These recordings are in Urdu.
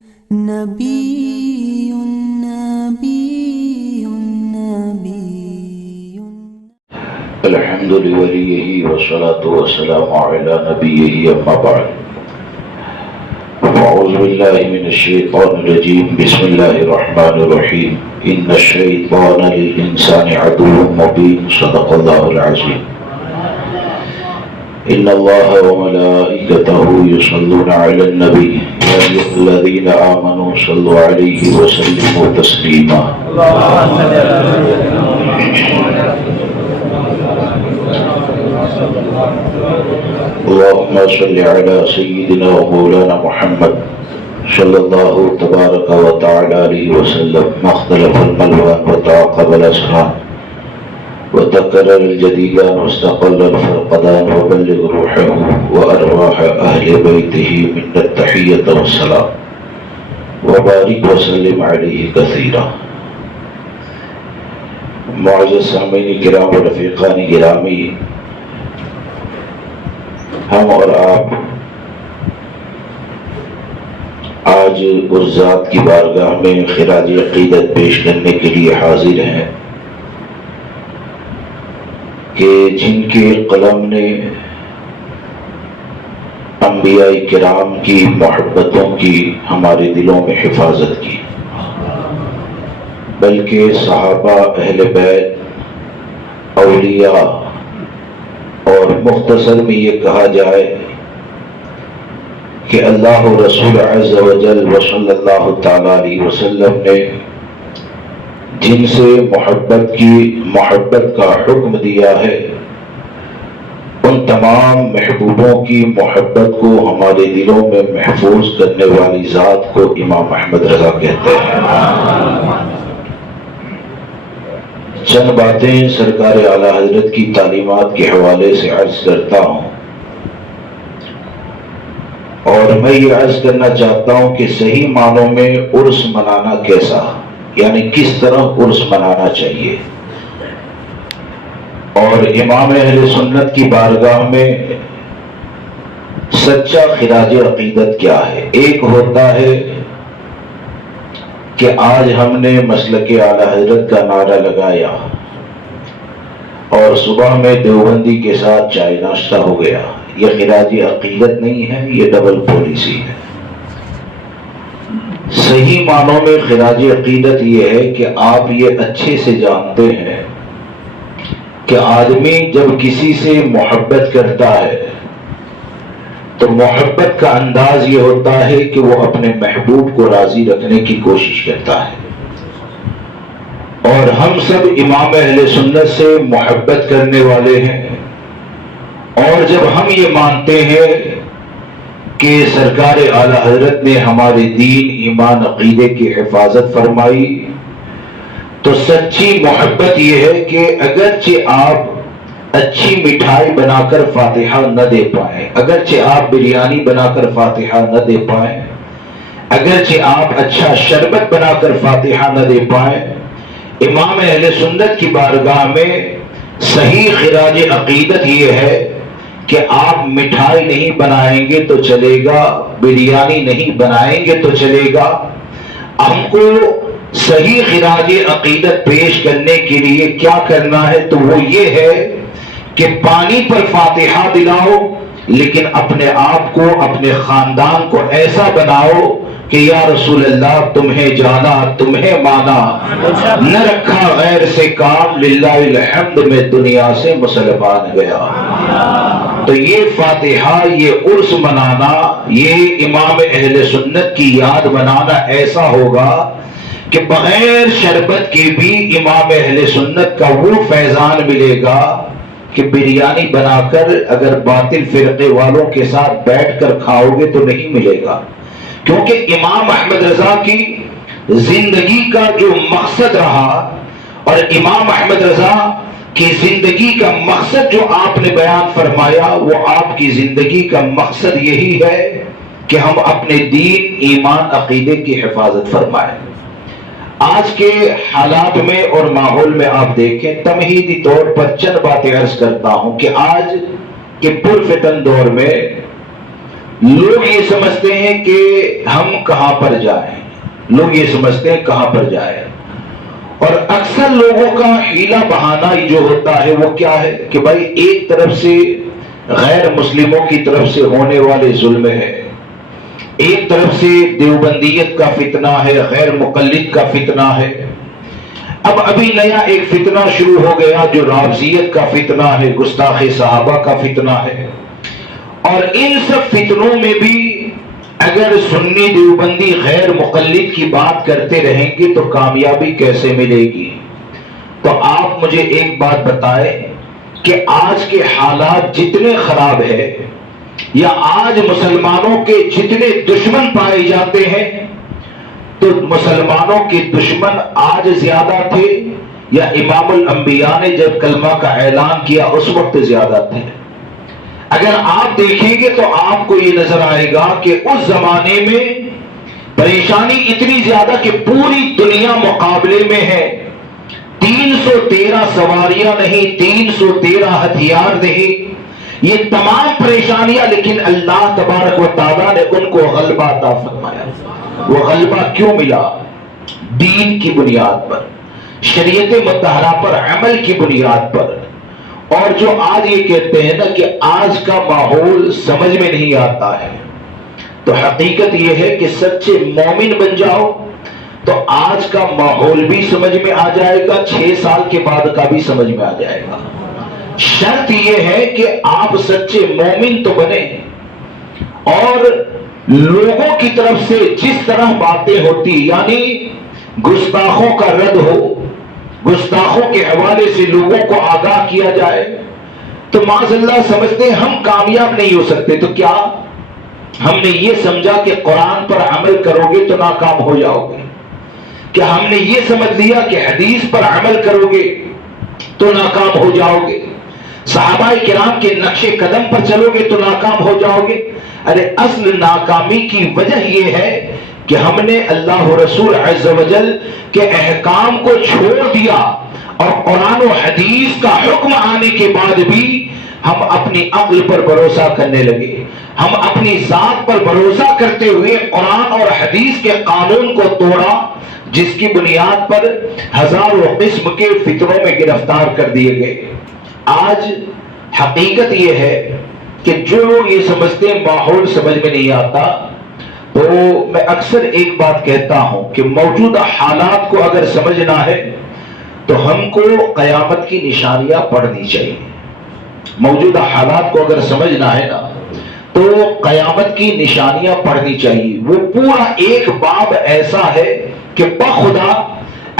نبی نبی نبی الحمد لوليه والصلاة والسلام على نبيه أما بعد فأعوذ بالله من الشيطان الرجيم بسم الله الرحمن الرحيم إن الشيطان للإنسان عدو مبين صدق الله العظيم إن الله وملائكته يصلون على النبي يا أيها الذين آمنوا صلوا عليه وسلموا تسليما اللهم صل على سيدنا ومولانا محمد صلى الله تبارك وتعالى عليه وسلم ما اختلف الملوان وتعاقب الأسران وتكرر الجديدان واستقل الفرقدان وبلغ روحه وأرواح أهل بيته من التحية والسلام وبارك وسلم عليه كثيرا. معزز سامعین کرام و رفیقان گرامی، ہم اور آپ آج اس ذات کی بارگاہ میں خراج عقیدت پیش کرنے کے لیے حاضر ہیں کہ جن کے قلم نے انبیاء کرام کی محبتوں کی ہمارے دلوں میں حفاظت کی، بلکہ صحابہ، اہل بیت، اولیاء، اور مختصر میں یہ کہا جائے کہ اللہ رسول عز و جل و صلی اللہ تعالی علیہ وسلم نے جن سے محبت کا حکم دیا ہے، ان تمام محبوبوں کی محبت کو ہمارے دلوں میں محفوظ کرنے والی ذات کو امام احمد رضا کہتے ہیں۔ چند باتیں سرکار اعلیٰ حضرت کی تعلیمات کے حوالے سے عرض کرتا ہوں، اور میں یہ عرض کرنا چاہتا ہوں کہ صحیح معنوں میں عرس منانا کیسا، یعنی کس طرح عرس منانا چاہیے، اور امام اہل سنت کی بارگاہ میں سچا خراج عقیدت کیا ہے۔ ایک ہوتا ہے کہ آج ہم نے مسلک اعلیٰ حضرت کا نعرہ لگایا اور صبح میں دیوبندی کے ساتھ چائے ناشتہ ہو گیا، یہ خراج عقیدت نہیں ہے، یہ ڈبل پالیسی ہے۔ صحیح معنوں میں خراج عقیدت یہ ہے کہ آپ یہ اچھے سے جانتے ہیں کہ آدمی جب کسی سے محبت کرتا ہے تو محبت کا انداز یہ ہوتا ہے کہ وہ اپنے محبوب کو راضی رکھنے کی کوشش کرتا ہے، اور ہم سب امام اہل سنت سے محبت کرنے والے ہیں، اور جب ہم یہ مانتے ہیں کہ سرکار اعلیٰ حضرت نے ہمارے دین، ایمان، عقیدے کی حفاظت فرمائی، تو سچی محبت یہ ہے کہ اگرچہ آپ اچھی مٹھائی بنا کر فاتحہ نہ دے پائیں، اگرچہ آپ بریانی بنا کر فاتحہ نہ دے پائیں، اگرچہ آپ اچھا شربت بنا کر فاتحہ نہ دے پائیں، امام اہل سنت کی بارگاہ میں صحیح خراج عقیدت یہ ہے کہ آپ مٹھائی نہیں بنائیں گے تو چلے گا، بریانی نہیں بنائیں گے تو چلے گا، ہم کو صحیح خراج عقیدت پیش کرنے کے لیے کیا کرنا ہے، تو وہ یہ ہے کہ پانی پر فاتحہ دلاؤ، لیکن اپنے آپ کو، اپنے خاندان کو ایسا بناؤ کہ یا رسول اللہ تمہیں جانا، تمہیں مانا، نہ رکھا غیر سے کام، للہ الحمد میں دنیا سے مسلمان گیا۔ تو یہ فاتحہ، یہ عرس منانا، یہ امام اہل سنت کی یاد منانا ایسا ہوگا کہ بغیر شربت کے بھی امام اہل سنت کا وہ فیضان ملے گا کہ بریانی بنا کر اگر باطل فرقے والوں کے ساتھ بیٹھ کر کھاؤ گے تو نہیں ملے گا، کیونکہ امام احمد رضا کی زندگی کا جو مقصد رہا، اور امام احمد رضا کی زندگی کا مقصد جو آپ نے بیان فرمایا، وہ آپ کی زندگی کا مقصد یہی ہے کہ ہم اپنے دین، ایمان، عقیدے کی حفاظت فرمائیں۔ آج کے حالات میں اور ماحول میں آپ دیکھیں، تمہیدی طور پر چند باتیں عرض کرتا ہوں کہ آج کے پرفتن دور میں لوگ یہ سمجھتے ہیں کہ ہم کہاں پر جائیں، لوگ یہ سمجھتے ہیں کہاں پر جائیں، اور اکثر لوگوں کا حیلہ بہانہ جو ہوتا ہے وہ کیا ہے کہ بھائی ایک طرف سے غیر مسلموں کی طرف سے ہونے والے ظلم ہے، ایک طرف سے دیوبندیت کا فتنہ ہے، غیر مقلد کا فتنہ ہے، اب ابھی نیا ایک فتنہ شروع ہو گیا جو رافضیت کا فتنہ ہے، گستاخ صحابہ کا فتنہ ہے، اور ان سب فتنوں میں بھی اگر سنی دیوبندی غیر مقلد کی بات کرتے رہیں گے تو کامیابی کیسے ملے گی؟ تو آپ مجھے ایک بات بتائیں کہ آج کے حالات جتنے خراب ہیں یا آج مسلمانوں کے جتنے دشمن پائے جاتے ہیں، تو مسلمانوں کے دشمن آج زیادہ تھے یا امام الانبیاء نے جب کلمہ کا اعلان کیا اس وقت زیادہ تھے؟ اگر آپ دیکھیں گے تو آپ کو یہ نظر آئے گا کہ اس زمانے میں پریشانی اتنی زیادہ کہ پوری دنیا مقابلے میں ہے، 313 سواریاں نہیں، 313 ہتھیار نہیں، یہ تمام پریشانیاں، لیکن اللہ تبارک و تعالیٰ نے ان کو غلبہ عطا فرمایا۔ وہ غلبہ کیوں ملا؟ دین کی بنیاد پر، شریعت مطہرہ پر، عمل کی بنیاد پر۔ اور جو آج یہ کہتے ہیں نا کہ آج کا ماحول سمجھ میں نہیں آتا ہے، تو حقیقت یہ ہے کہ سچے مومن بن جاؤ تو آج کا ماحول بھی سمجھ میں آ جائے گا، 6 سال کے بعد کا بھی سمجھ میں آ جائے گا۔ شرط یہ ہے کہ آپ سچے مومن تو بنے، اور لوگوں کی طرف سے جس طرح باتیں ہوتی، یعنی گستاخوں کا رد ہو، گستاخوں کے حوالے سے لوگوں کو آگاہ کیا جائے، تو معاذ اللہ سمجھتے ہیں ہم کامیاب نہیں ہو سکتے۔ تو کیا ہم نے یہ سمجھا کہ قرآن پر عمل کرو گے تو ناکام ہو جاؤ گے؟ کیا ہم نے یہ سمجھ لیا کہ حدیث پر عمل کرو گے تو ناکام ہو جاؤ گے؟ صحابہ کرام کے نقش قدم پر چلو گے تو ناکام ہو جاؤ گے؟ ارے اصل ناکامی کی وجہ یہ ہے کہ ہم نے اللہ و رسول عز و جل کے احکام کو چھوڑ دیا، اور قرآن و حدیث کا حکم آنے کے بعد بھی ہم اپنی عقل پر بھروسہ کرنے لگے، ہم اپنی ذات پر بھروسہ کرتے ہوئے قرآن اور حدیث کے قانون کو توڑا، جس کی بنیاد پر ہزاروں قسم کے فتنوں میں گرفتار کر دیے گئے۔ آج حقیقت یہ ہے کہ جو لوگ یہ سمجھتے ہیں ماحول سمجھ میں نہیں آتا، تو میں اکثر ایک بات کہتا ہوں کہ موجودہ حالات کو اگر سمجھنا ہے تو ہم کو قیامت کی نشانیاں پڑھنی چاہیے۔ موجودہ حالات کو اگر سمجھنا ہے نا تو قیامت کی نشانیاں پڑھنی چاہیے۔ وہ پورا ایک باب ایسا ہے کہ بخدا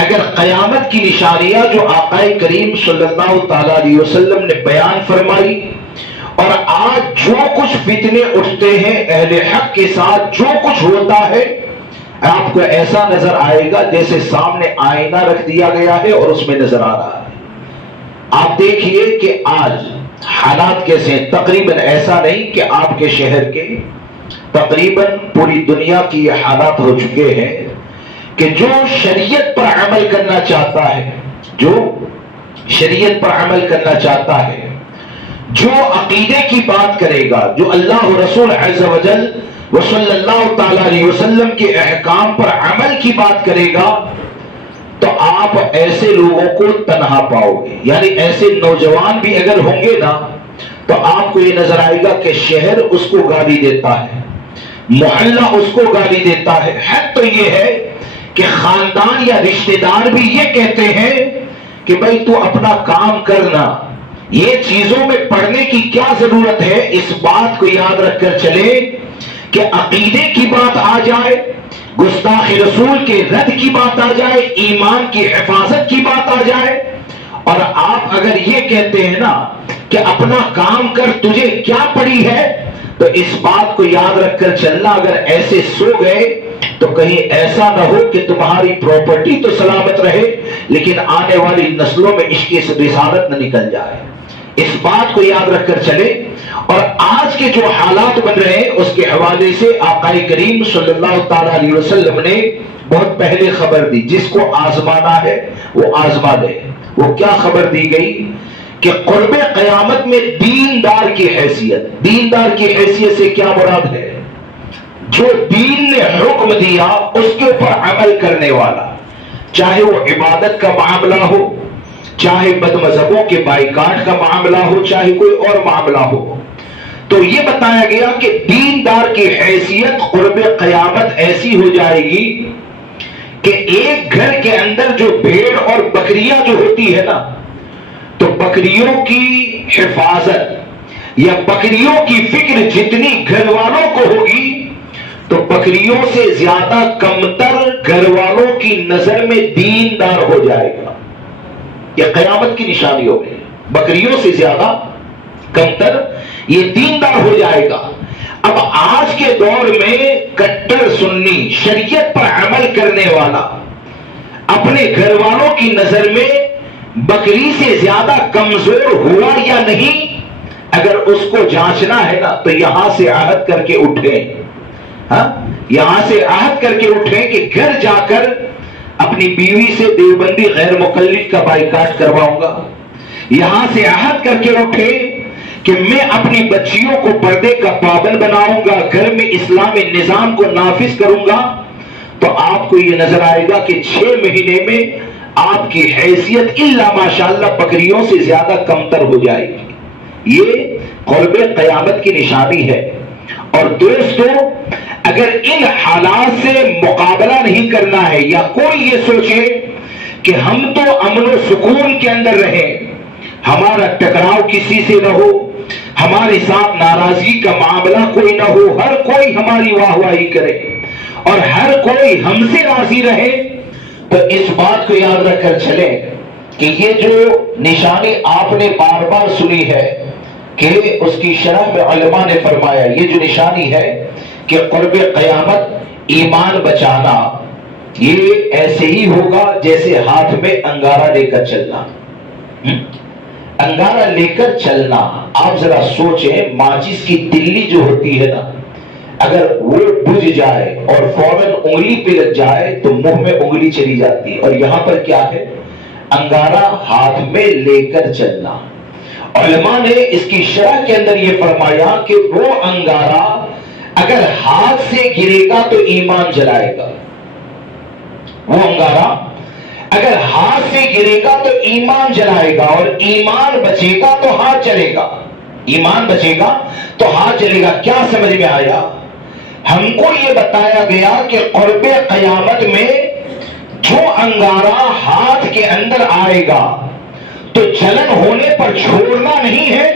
اگر قیامت کی نشانیاں جو آقا کریم صلی اللہ تعالی علیہ وسلم نے بیان فرمائی، اور آج جو کچھ فتنے اٹھتے ہیں اہل حق کے ساتھ، جو کچھ ہوتا ہے، آپ کو ایسا نظر آئے گا جیسے سامنے آئینہ رکھ دیا گیا ہے اور اس میں نظر آ رہا ہے۔ آپ دیکھیے کہ آج حالات کیسے ہیں۔ تقریباً ایسا نہیں کہ آپ کے شہر کے، تقریباً پوری دنیا کی یہ حالات ہو چکے ہیں کہ جو شریعت پر عمل کرنا چاہتا ہے، جو شریعت پر عمل کرنا چاہتا ہے، جو عقیدے کی بات کرے گا، جو اللہ و رسول عز و جل و صلی اللہ تعالی علیہ وسلم کے احکام پر عمل کی بات کرے گا، تو آپ ایسے لوگوں کو تنہا پاؤ گے۔ یعنی ایسے نوجوان بھی اگر ہوں گے نا تو آپ کو یہ نظر آئے گا کہ شہر اس کو گالی دیتا ہے، محلہ اس کو گالی دیتا ہے، حد تو یہ ہے کہ خاندان یا رشتہ دار بھی یہ کہتے ہیں کہ بھائی تو اپنا کام کرنا، یہ چیزوں میں پڑھنے کی کیا ضرورت ہے؟ اس بات کو یاد رکھ کر چلے کہ عقیدے کی بات آ جائے، گستاخ رسول کے رد کی بات آ جائے، ایمان کی حفاظت کی بات آ جائے، اور آپ اگر یہ کہتے ہیں نا کہ اپنا کام کر، تجھے کیا پڑی ہے، تو اس بات کو یاد رکھ کر چلنا، اگر ایسے سو گئے تو کہیں ایسا نہ ہو کہ تمہاری پراپرٹی تو سلامت رہے لیکن آنے والی نسلوں میں اس کی رسالت نہ نکل جائے۔ اس بات کو یاد رکھ کر چلے۔ اور آج کے جو حالات بن رہے ہیں اس کے حوالے سے آقا کریم صلی اللہ تعالی علیہ وسلم نے بہت پہلے خبر دی، جس کو آزمانا ہے وہ آزما لے۔ وہ کیا خبر دی گئی کہ قرب قیامت میں دیندار کی حیثیت سے کیا مراد ہے؟ جو دین نے حکم دیا اس کے اوپر عمل کرنے والا، چاہے وہ عبادت کا معاملہ ہو، چاہے بد مذہبوں کے بائیکاٹ کا معاملہ ہو، چاہے کوئی اور معاملہ ہو۔ تو یہ بتایا گیا کہ دیندار کی حیثیت قرب قیامت ایسی ہو جائے گی کہ ایک گھر کے اندر جو بھیڑ اور بکریاں جو ہوتی ہے نا، تو بکریوں کی حفاظت یا بکریوں کی فکر جتنی گھر والوں کو ہوگی، تو بکریوں سے زیادہ کمتر گھر والوں کی نظر میں دیندار ہو جائے گا۔ یہ قیامت کی نشانی ہوگی، بکریوں سے زیادہ کمتر یہ دیندار ہو جائے گا۔ اب آج کے دور میں کٹر سنی، شریعت پر عمل کرنے والا، اپنے گھر والوں کی نظر میں بکری سے زیادہ کمزور ہوا یا نہیں، اگر اس کو جانچنا ہے نا تو یہاں سے عہد کر کے اٹھیں، یہاں سے عہد کر کے اٹھیں کہ گھر جا کر اپنی بیوی سے دیوبندی غیر مقلد کا بائیکاٹ کرواؤں گا، یہاں سے عہد کر کے اٹھیں کہ میں اپنی بچیوں کو پردے کا پابند بناؤں گا، گھر میں اسلامی نظام کو نافذ کروں گا، تو آپ کو یہ نظر آئے گا کہ 6 مہینے میں آپ کی حیثیت الا ماشاءاللہ بکریوں سے زیادہ کمتر ہو جائے گی۔ یہ قرب قیامت کی نشانی ہے۔ اور دوستو، اگر ان حالات سے مقابلہ نہیں کرنا ہے، یا کوئی یہ سوچے کہ ہم تو امن و سکون کے اندر رہیں، ہمارا ٹکراؤ کسی سے نہ ہو، ہمارے ساتھ ناراضگی کا معاملہ کوئی نہ ہو، ہر کوئی ہماری واہ واہی کرے اور ہر کوئی ہم سے راضی رہے، تو اس بات کو یاد رکھ کر چلیں کہ یہ جو نشانی آپ نے بار بار سنی ہے کہ اس کی شرح میں علماء نے فرمایا، یہ جو نشانی ہے کہ قرب قیامت ایمان بچانا، یہ ایسے ہی ہوگا جیسے ہاتھ میں انگارہ لے کر چلنا۔ انگارہ لے کر چلنا، آپ ذرا سوچیں، ماچس کی تلی جو ہوتی ہے نا، اگر وہ بجھ جائے اور فوراً انگلی پہ لگ جائے تو منہ میں انگلی چلی جاتی ہے، اور یہاں پر کیا ہے؟ انگارہ ہاتھ میں لے کر چلنا۔ علماء نے اس کی شرح کے اندر یہ فرمایا کہ وہ انگارہ اگر ہاتھ سے گرے گا تو ایمان جلائے گا، وہ انگارہ اگر ہاتھ سے گرے گا تو ایمان جلائے گا، اور ایمان بچے گا تو ہاتھ جلے گا، ایمان بچے گا تو ہاتھ جلے گا۔ کیا سمجھ میں آیا؟ ہم کو یہ بتایا گیا کہ قرب قیامت میں جو انگارہ ہاتھ کے اندر آئے گا تو جلن ہونے پر چھوڑنا نہیں ہے،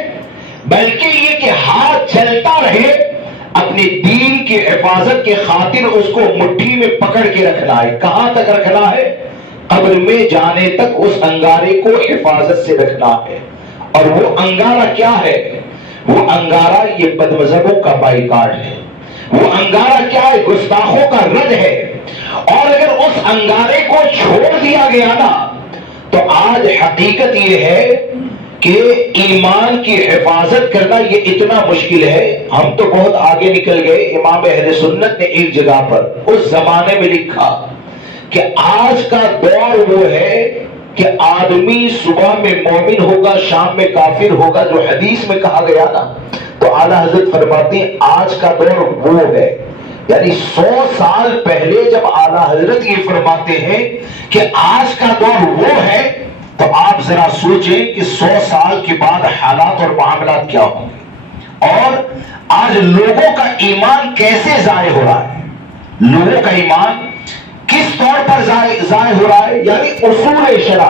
بلکہ یہ کہ ہاتھ جلتا رہے، اپنے دین کی حفاظت کے خاطر اس کو مٹھی میں پکڑ کے رکھنا ہے۔ کہاں تک رکھنا ہے؟ قبر میں جانے تک اس انگارے کو حفاظت سے رکھنا ہے۔ اور وہ انگارہ کیا ہے؟ وہ انگارہ یہ بد مذہبوں کا بائیکاٹ ہے، وہ انگارہ کیا ہے؟ گستاخوں کا رد ہے۔ اور اگر اس انگارے کو چھوڑ دیا گیا نا تو آج حقیقت یہ ہے کہ ایمان کی حفاظت کرنا یہ اتنا مشکل ہے۔ ہم تو بہت آگے نکل گئے۔ امام اہل سنت نے ایک جگہ پر اس زمانے میں لکھا کہ آج کا دور وہ ہے کہ آدمی صبح میں مومن ہوگا، شام میں کافر ہوگا، جو حدیث میں کہا گیا نا، تو اعلیٰ حضرت فرماتے ہیں آج کا دور وہ ہے۔ یعنی 100 سال پہلے جب اعلیٰ حضرت یہ فرماتے ہیں کہ آج کا دور وہ ہے، تو آپ ذرا سوچیں کہ 100 سال کے بعد حالات اور معاملات کیا ہوں گے، اور آج لوگوں کا ایمان کیسے ضائع ہو رہا ہے، لوگوں کا ایمان کس طور پر ضائع ہو رہا ہے۔ یعنی اصول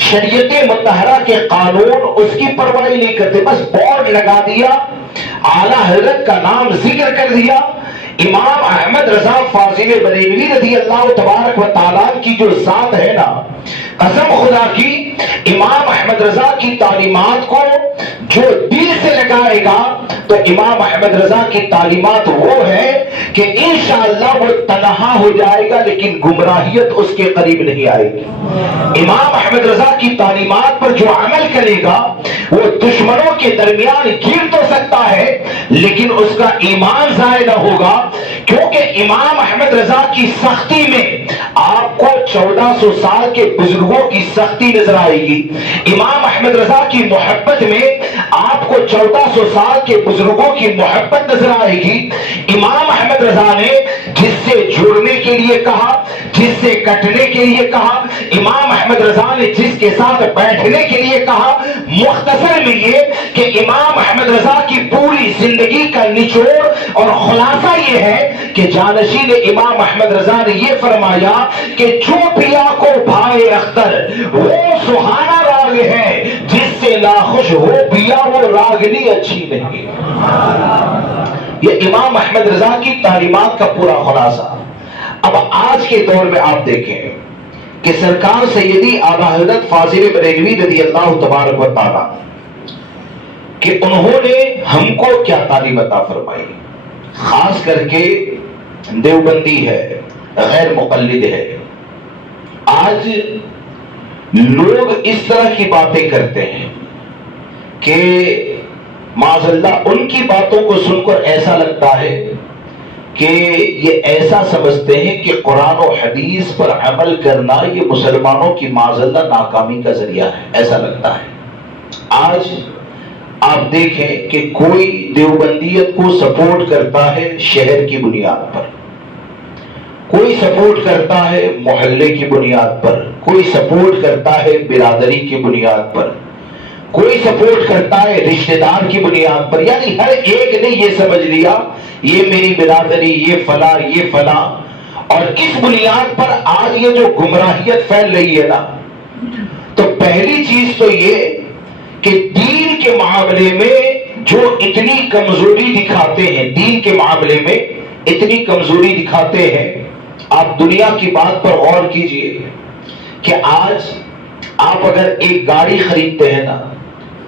شریعت مطہرہ کے قانون اس کی پرواہ نہیں کرتے، بس بورڈ لگا دیا، اعلیٰ حضرت کا نام ذکر کر دیا، امام احمد رضا فاضل بریلوی رضی اللہ تبارک و تعالیٰ کی جو ذات ہے نا، قسم خدا کی امام احمد رضا کی تعلیمات کو جو دل سے لگائے گا تو امام احمد رضا کی تعلیمات وہ ہے کہ انشاءاللہ وہ تنہا ہو جائے گا لیکن گمراہیت اس کے قریب نہیں آئے گی۔ امام احمد رضا کی تعلیمات پر جو عمل کرے گا وہ دشمنوں کے درمیان گر تو سکتا ہے لیکن اس کا ایمان ضائع نہ ہوگا، کیونکہ امام احمد رضا کی سختی میں آپ کو 1400 سال کے بزرگوں کی سختی نظر آئے گی، امام احمد رضا کی محبت میں آپ کو 1400 سال کے بزرگوں کی محبت نظر آئے گی۔ امام احمد رضا نے جس سے جڑنے کے لیے کہا، جس سے کٹنے کے لیے کہا، امام احمد رضا نے جس کے ساتھ بیٹھنے کے لیے کہا، مختصر میں یہ کہ امام احمد رضا کی پوری زندگی کا نچوڑ اور خلاصہ یہ ہے کہ جانشین امام احمد رضا نے یہ فرمایا کہ جو پیا کو بھائے اختر وہ سہانا راگ ہے، جس سے ناخوش ہو پیا وہ راگنی اچھی نہیں۔ یہ امام احمد رضا کی تعلیمات کا پورا خلاصہ۔ اب آج کے دور میں آپ دیکھیں کہ سرکار سیدی اعلیٰ حضرت فاضل بریلوی رضی اللہ تبارک و تعالیٰ کہ انہوں نے ہم کو کیا تعلیم عطا فرمائی، خاص کر کے دیوبندی ہے، غیر مقلد ہے۔ آج لوگ اس طرح کی باتیں کرتے ہیں کہ معاذ اللہ ان کی باتوں کو سن کر ایسا لگتا ہے کہ یہ ایسا سمجھتے ہیں کہ قرآن و حدیث پر عمل کرنا یہ مسلمانوں کی معاذ اللہ ناکامی کا ذریعہ ہے، ایسا لگتا ہے۔ آج آپ دیکھیں کہ کوئی دیوبندیت کو سپورٹ کرتا ہے شہر کی بنیاد پر، کوئی سپورٹ کرتا ہے محلے کی بنیاد پر، کوئی سپورٹ کرتا ہے برادری کی بنیاد پر، کوئی سپورٹ کرتا ہے رشتہ دار کی بنیاد پر، یعنی ہر ایک نے یہ سمجھ لیا یہ میری برادری، یہ فلاں، یہ فلاں، اور اس بنیاد پر آج یہ جو گمراہیت پھیل رہی ہے نا، تو پہلی چیز تو یہ کہ دین کے معاملے میں جو اتنی کمزوری دکھاتے ہیں، دین کے معاملے میں اتنی کمزوری دکھاتے ہیں، آپ دنیا کی بات پر غور کیجئے کہ آج آپ اگر ایک گاڑی خریدتے ہیں نا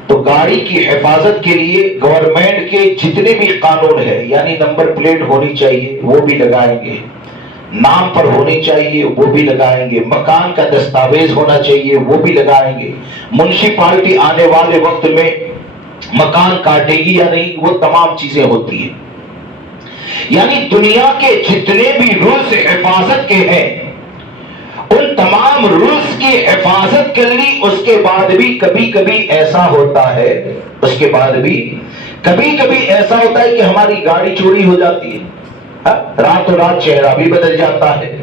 تو گاڑی کی حفاظت کے لیے گورنمنٹ کے جتنے بھی قانون ہے، یعنی نمبر پلیٹ ہونی چاہیے وہ بھی لگائیں گے، نام پر ہونی چاہیے وہ بھی لگائیں گے، مکان کا دستاویز ہونا چاہیے وہ بھی لگائیں گے، منسپالٹی آنے والے وقت میں مکان کاٹے گی یا نہیں، وہ تمام چیزیں ہوتی ہیں۔ یعنی دنیا کے جتنے بھی رولز حفاظت کے ہیں ان تمام رولز کی حفاظت کر لی، اس کے بعد بھی کبھی کبھی ایسا ہوتا ہے، اس کے بعد بھی کبھی کبھی ایسا ہوتا ہے کہ ہماری گاڑی چوری ہو جاتی ہے، راتوں رات چہرہ بھی بدل جاتا ہے۔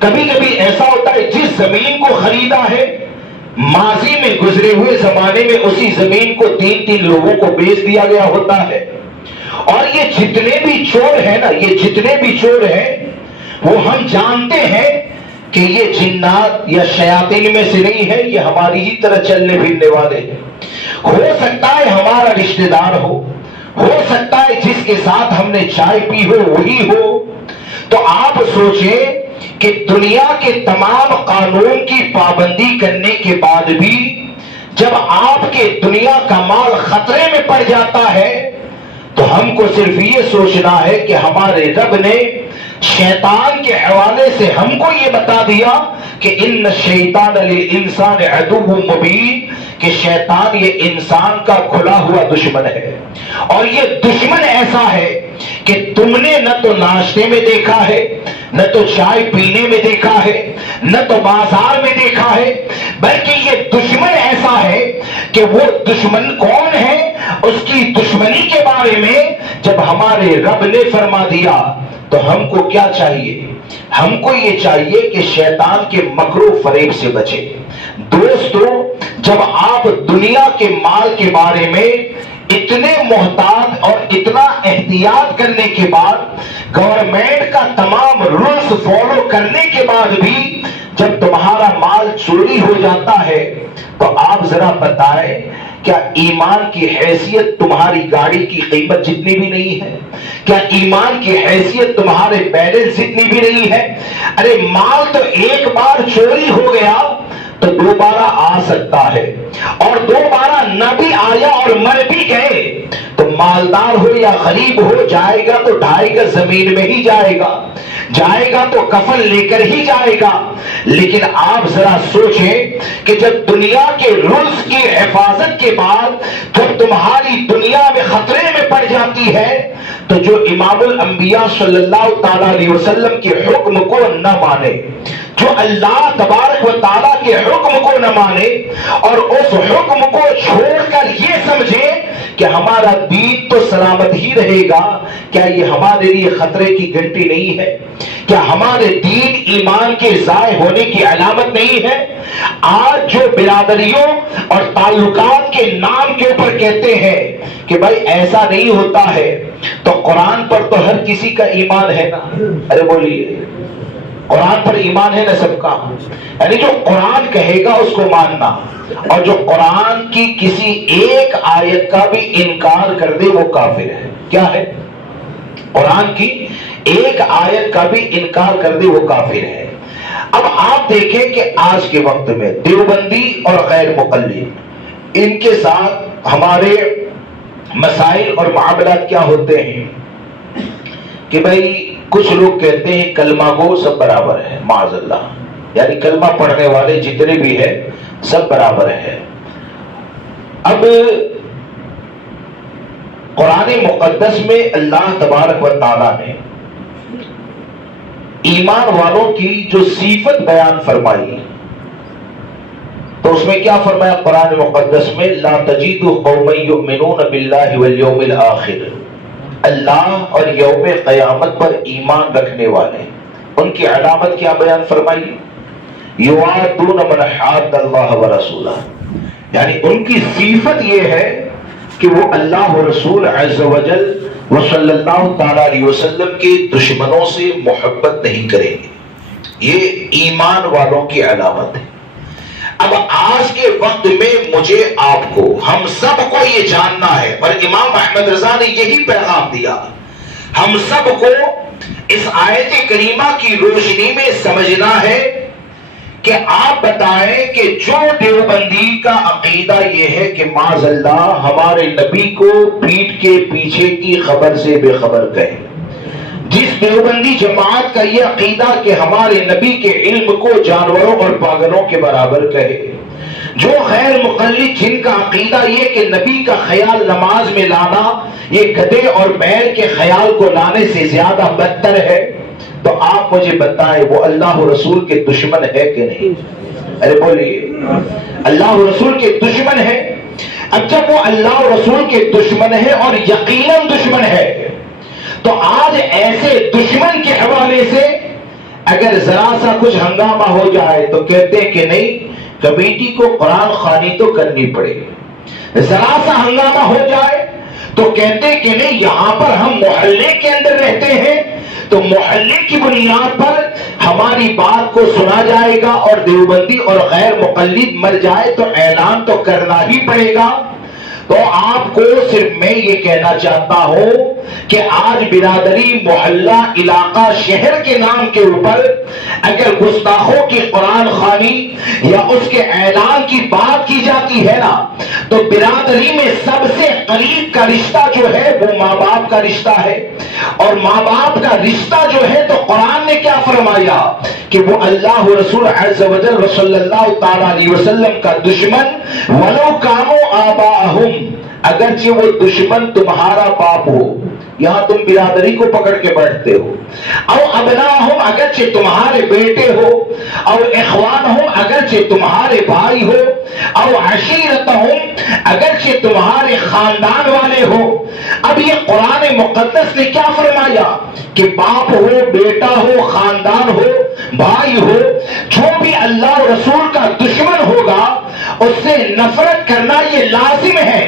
کبھی کبھی ایسا ہوتا ہے جس زمین کو خریدا ہے ماضی میں گزرے ہوئے زمانے میں اسی زمین کو 3 لوگوں کو بیچ دیا گیا ہوتا ہے۔ اور یہ جتنے بھی چور ہیں نا، یہ جتنے بھی چور ہیں وہ ہم جانتے ہیں کہ یہ جنات یا شیاطین میں سے نہیں ہے، یہ ہماری ہی طرح چلنے پھرنے والے ہیں۔ ہو سکتا ہے ہمارا رشتہ دار ہو سکتا ہے جس کے ساتھ ہم نے چائے پی ہو وہی ہو۔ تو آپ سوچیں کہ دنیا کے تمام قانون کی پابندی کرنے کے بعد بھی جب آپ کے دنیا کا مال خطرے میں پڑ جاتا ہے تو ہم کو صرف یہ سوچنا ہے کہ ہمارے رب نے شیطان کے حوالے سے ہم کو یہ بتا دیا کہ ان الشیطان للانسان عدو مبین، کہ شیطان یہ انسان کا کھلا ہوا دشمن ہے، اور یہ دشمن ایسا ہے کہ تم نے نہ تو ناشتے میں دیکھا ہے، نہ تو چائے پینے میں دیکھا ہے، نہ تو بازار میں دیکھا ہے، بلکہ یہ دشمن ایسا ہے کہ وہ دشمن کون ہے، اس کی دشمنی کے بارے میں جب ہمارے رب نے فرما دیا تو ہم کو کیا چاہیے؟ ہم کو یہ چاہیے کہ شیطان کے مکر و فریب سے بچے۔ دوستو، جب آپ دنیا کے مال کے بارے میں اتنے محتاط اور اتنا احتیاط کرنے کے بعد، گورنمنٹ کا تمام رولز فالو کرنے کے بعد بھی جب تمہارا مال چوری ہو جاتا ہے تو آپ ذرا بتائیں کیا ایمان کی حیثیت تمہاری گاڑی کی قیمت جتنی بھی نہیں ہے؟ کیا ایمان کی حیثیت تمہارے بیلنس جتنی بھی نہیں ہے؟ ارے مال تو ایک بار چوری ہو گیا تو دوبارہ آ سکتا ہے، اور دوبارہ نہ بھی آیا اور مر بھی گئے تو مالدار ہو یا غریب ہو، جائے گا تو 2.5 گز زمین میں ہی جائے گا، جائے گا تو کفن لے کر ہی جائے گا۔ لیکن آپ ذرا سوچیں کہ جب دنیا کے رولز کی حفاظت کے بعد جب تمہاری دنیا میں خطرے میں پڑ جاتی ہے تو جو امام الانبیاء صلی اللہ تعالیٰ علیہ وسلم کے حکم کو نہ مانے، جو اللہ تبارک و تعالیٰ کے حکم کو نہ مانے اور اس حکم کو چھوڑ کر یہ سمجھے کہ ہمارا دین تو سلامت ہی رہے گا، کیا یہ ہمارے لیے خطرے کی گھنٹی نہیں ہے؟ کیا ہمارے دین ایمان کے ضائع ہونے کی علامت نہیں ہے؟ آج جو برادریوں اور تعلقات کے نام کے اوپر کہتے ہیں کہ بھائی ایسا نہیں ہوتا ہے، تو قرآن پر تو ہر کسی کا ایمان ہے نا؟ ارے بولیے، قرآن پر ایمان ہے نا سب کا؟ یعنی جو قرآن کہے گا اس کو ماننا، اور جو قرآن کی کسی ایک آیت کا بھی انکار کر دے وہ کافر ہے۔ کیا ہے؟ قرآن کی ایک آیت کا بھی انکار کر دے وہ کافر ہے۔ اب آپ دیکھیں کہ آج کے وقت میں دیوبندی اور غیر مقلد، ان کے ساتھ ہمارے مسائل اور معاملات کیا ہوتے ہیں کہ بھائی کچھ لوگ کہتے ہیں کلمہ گو سب برابر ہے، معاذ اللہ، یعنی کلمہ پڑھنے والے جتنے بھی ہیں سب برابر ہے۔ اب قرآن مقدس میں اللہ تبارک و تعالیٰ نے ایمان والوں کی جو صفت بیان فرمائی، تو اس میں کیا فرمایا قرآن مقدس میں؟ لا تجد قوما یؤمنون باللہ والیوم الآخر، اللہ اور یوم قیامت پر ایمان رکھنے والے، ان کی علامت کیا بیان فرمائی؟ یوادون من حاد اللہ ورسولہ، یعنی ان کی صفت یہ ہے کہ وہ اللہ و رسول عز و جل و صلی اللہ تعالیٰ علیہ وسلم کے دشمنوں سے محبت نہیں کریں گے۔ یہ ایمان والوں کی علامت ہے۔ اب آج کے وقت میں مجھے، آپ کو، ہم سب کو یہ جاننا ہے، اور امام احمد رضا نے یہی پیغام دیا، ہم سب کو اس آیت کریمہ کی روشنی میں سمجھنا ہے کہ آپ بتائیں کہ جو دیوبندی کا عقیدہ یہ ہے کہ معاذ اللہ ہمارے نبی کو پیٹھ کے پیچھے کی خبر سے بے خبر کہے، جس دیوبندی جماعت کا یہ عقیدہ کہ ہمارے نبی کے علم کو جانوروں اور پاگلوں کے برابر کہے، جو غیر مقلد جن کا عقیدہ یہ کہ نبی کا خیال نماز میں لانا یہ گدھے اور بیل کے خیال کو لانے سے زیادہ بدتر ہے، تو آپ مجھے بتائیں وہ اللہ و رسول کے دشمن ہے کہ نہیں؟ ارے بولیے، اللہ و رسول کے دشمن ہے۔ اب جب وہ اللہ و رسول کے دشمن ہے اور یقیناً دشمن ہے، تو آج ایسے دشمن کے حوالے سے اگر ذرا سا کچھ ہنگامہ ہو جائے تو کہتے ہیں کہ نہیں، کمیٹی کو قرآن خوانی تو کرنی پڑے گی۔ ذرا سا ہنگامہ ہو جائے تو کہتے ہیں کہ نہیں، یہاں پر ہم محلے کے اندر رہتے ہیں تو محلے کی بنیاد پر ہماری بات کو سنا جائے گا، اور دیوبندی اور غیر مقلد مر جائے تو اعلان تو کرنا ہی پڑے گا۔ تو آپ کو صرف میں یہ کہنا چاہتا ہوں کہ آج برادری، محلہ، علاقہ، شہر کے نام کے اوپر اگر گستاخوں کی قرآن خوانی یا اس کے اعلان کی بات کی جاتی ہے نا، تو برادری میں سب سے قریب کا رشتہ جو ہے وہ ماں باپ کا رشتہ ہے، اور ماں باپ کا رشتہ جو ہے تو قرآن نے کیا فرمایا کہ وہ اللہ رسول عز و جل صلی اللہ تعالیٰ علیہ وسلم کا دشمن، وَلَوْ كَانُوا آبَاءَهُمْ، اگرچہ وہ دشمن تمہارا باپ ہو، یہاں تم برادری کو پکڑ کے بیٹھتے ہو، او ابناہم، اگرچہ تمہارے بیٹے ہو، او اخوانہم، اگرچہ تمہارے بھائی ہو، او عشیرتہم، اگرچہ تمہارے خاندان والے ہو۔ اب یہ قرآن مقدس نے کیا فرمایا کہ باپ ہو، بیٹا ہو، خاندان ہو، بھائی ہو، جو بھی اللہ اور رسول کا دشمن ہوگا اس سے نفرت کرنا یہ لازم ہے۔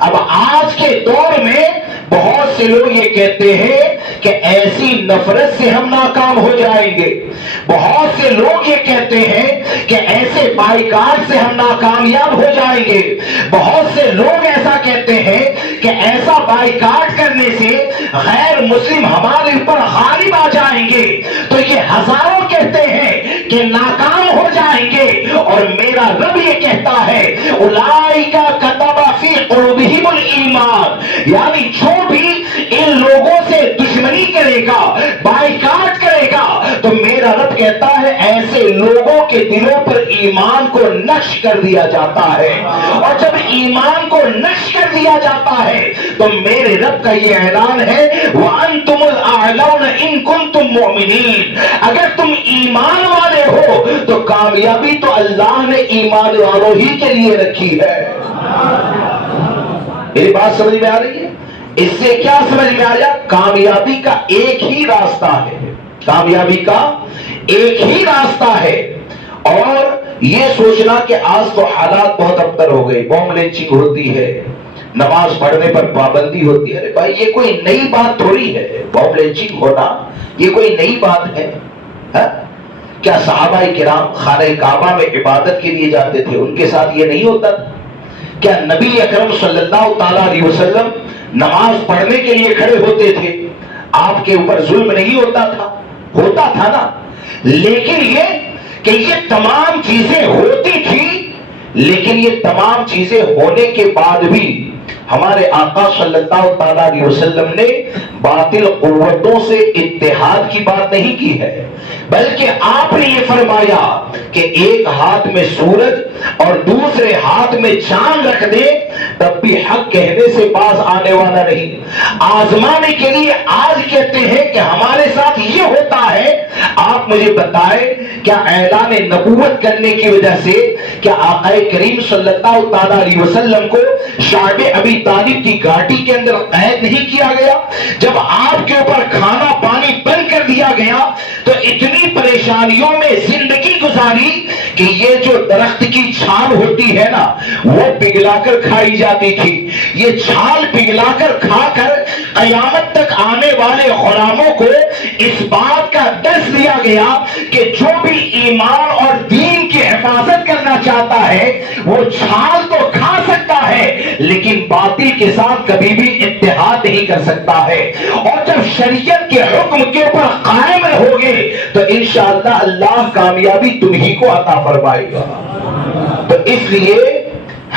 اب آج کے دور میں بہت سے لوگ یہ کہتے ہیں کہ ایسی نفرت سے ہم ناکام ہو جائیں گے، بہت سے لوگ یہ کہتے ہیں کہ ایسے بائیکاٹ سے ہم ناکامیاب ہو جائیں گے، بہت سے لوگ ایسا کہتے ہیں کہ ایسا بائیکاٹ کرنے سے غیر مسلم ہمارے اوپر غالب آ جائیں گے۔ تو یہ ہزاروں کہتے ہیں کہ ناکام ہو جائیں گے، اور میرا رب یہ کہتا ہے اولئک کتب فی قلوبہم الایمان، یعنی جو بھی ان لوگوں سے دشمنی کرے گا، بائیکاٹ کرے گا، تو میرا رب کہتا ہے ایسے لوگوں کے دلوں پر ایمان کو نقش کر دیا جاتا ہے، اور جب ایمان کو نقش کر دیا جاتا ہے تو میرے رب کا یہ اعلان ہے وَأَنْتُمُ الْأَعْلَوْنَ إِن كُنتُم مُؤْمِنِينَ، اگر تم ایمان والے ہو تو کامیابی تو اللہ نے ایمان والوں ہی کے لیے رکھی ہے۔ میری بات سمجھ میں آ رہی ہے؟ اس سے کیا سمجھ میں آیا؟ کامیابی کا ایک ہی راستہ ہے، کامیابی کا ایک ہی راستہ ہے۔ اور یہ سوچنا کہ آج تو حالات بہت ابتر ہو گئے، بم لنچنگ ہوتی ہے، نماز پڑھنے پر پابندی ہوتی ہے، ارے بھائی یہ کوئی نئی بات تھوڑی ہے، بم لنچنگ ہونا یہ کوئی نئی بات ہے؟ کیا صحابہ کرام خانہ کعبہ میں عبادت کے لیے جاتے تھے، ان کے ساتھ یہ نہیں ہوتا تھا؟ کیا نبی اکرم صلی اللہ تعالی علیہ وسلم نماز پڑھنے کے لیے کھڑے ہوتے تھے، آپ کے اوپر ظلم نہیں ہوتا تھا؟ ہوتا تھا نا۔ لیکن یہ کہ یہ تمام چیزیں ہوتی تھی، لیکن یہ تمام چیزیں ہونے کے بعد بھی ہمارے آقا صلی اللہ تعالی علیہ وسلم نے باطل قوتوں سے اتحاد کی بات نہیں کی ہے، بلکہ آپ نے یہ فرمایا کہ ایک ہاتھ میں سورج اور دوسرے ہاتھ میں چاند رکھ دے تب بھی حق کہنے سے باز آنے والا نہیں۔ آزمانے کے لیے آج کہتے ہیں کہ ہمارے ساتھ یہ ہوتا ہے، آپ مجھے بتائیں کیا اعلان نبوت کرنے کی وجہ سے کیا آقا کریم صلی اللہ تعالی علیہ وسلم کو شعب ابی طالب کی گاڑی کے اندر قید نہیں کیا گیا؟ جب آپ کے اوپر کھانا پانی بند کر دیا گیا تو اتنی پریشانیوں میں زندگی گزاری کہ یہ جو درخت کی چھال ہوتی ہے نا وہ پگھلا کر کھائی جاتی تھی، یہ چھال پگھلا کر کھا کر قیامت تک آنے والے غلاموں کو اس بات کا درس دیا گیا کہ جو بھی ایمان اور دین کی حفاظت کرنا چاہتا ہے وہ چھال تو کھا سکتا ہے لیکن باطل کے ساتھ کبھی بھی اتحاد نہیں کر سکتا ہے۔ اور جب شریعت کے حکم کے اوپر قائم رہو گے تو انشاءاللہ اللہ کامیابی تمہیں کو عطا فرمائے گا۔ تو اس لیے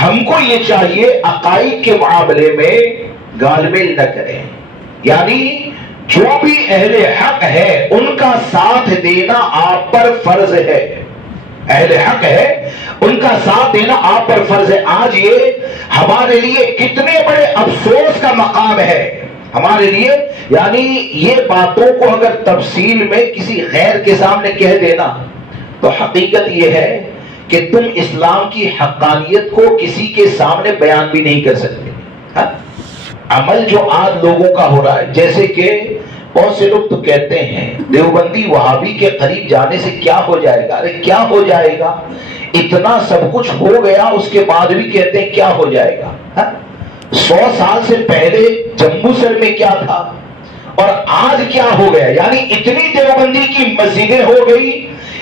ہم کو یہ چاہیے عقائد کے معاملے میں گال میل نہ کریں، یعنی جو بھی اہل حق ہے ان کا ساتھ دینا آپ پر فرض ہے، اہل حق ہے ان کا ساتھ دینا آپ پر فرض ہے۔ آج یہ ہمارے لیے کتنے بڑے افسوس کا مقام ہے ہمارے لیے، یعنی یہ باتوں کو اگر تفصیل میں کسی غیر کے سامنے کہہ دینا تو حقیقت یہ ہے کہ تم اسلام کی حقانیت کو کسی کے سامنے بیان بھی نہیں کر سکتے۔ عمل جو آج لوگوں کا ہو رہا ہے، جیسے کہ بہت سے لوگ تو کہتے ہیں دیوبندی وہابی کے قریب جانے سے کیا ہو جائے گا، ارے کیا ہو جائے گا، اتنا سب کچھ ہو گیا اس کے بعد بھی کہتے ہیں کیا ہو جائے گا۔ 100 سال سے پہلے جموں سر میں کیا تھا اور آج کیا ہو گیا، یعنی اتنی دیوبندی کی مسجدیں ہو گئی،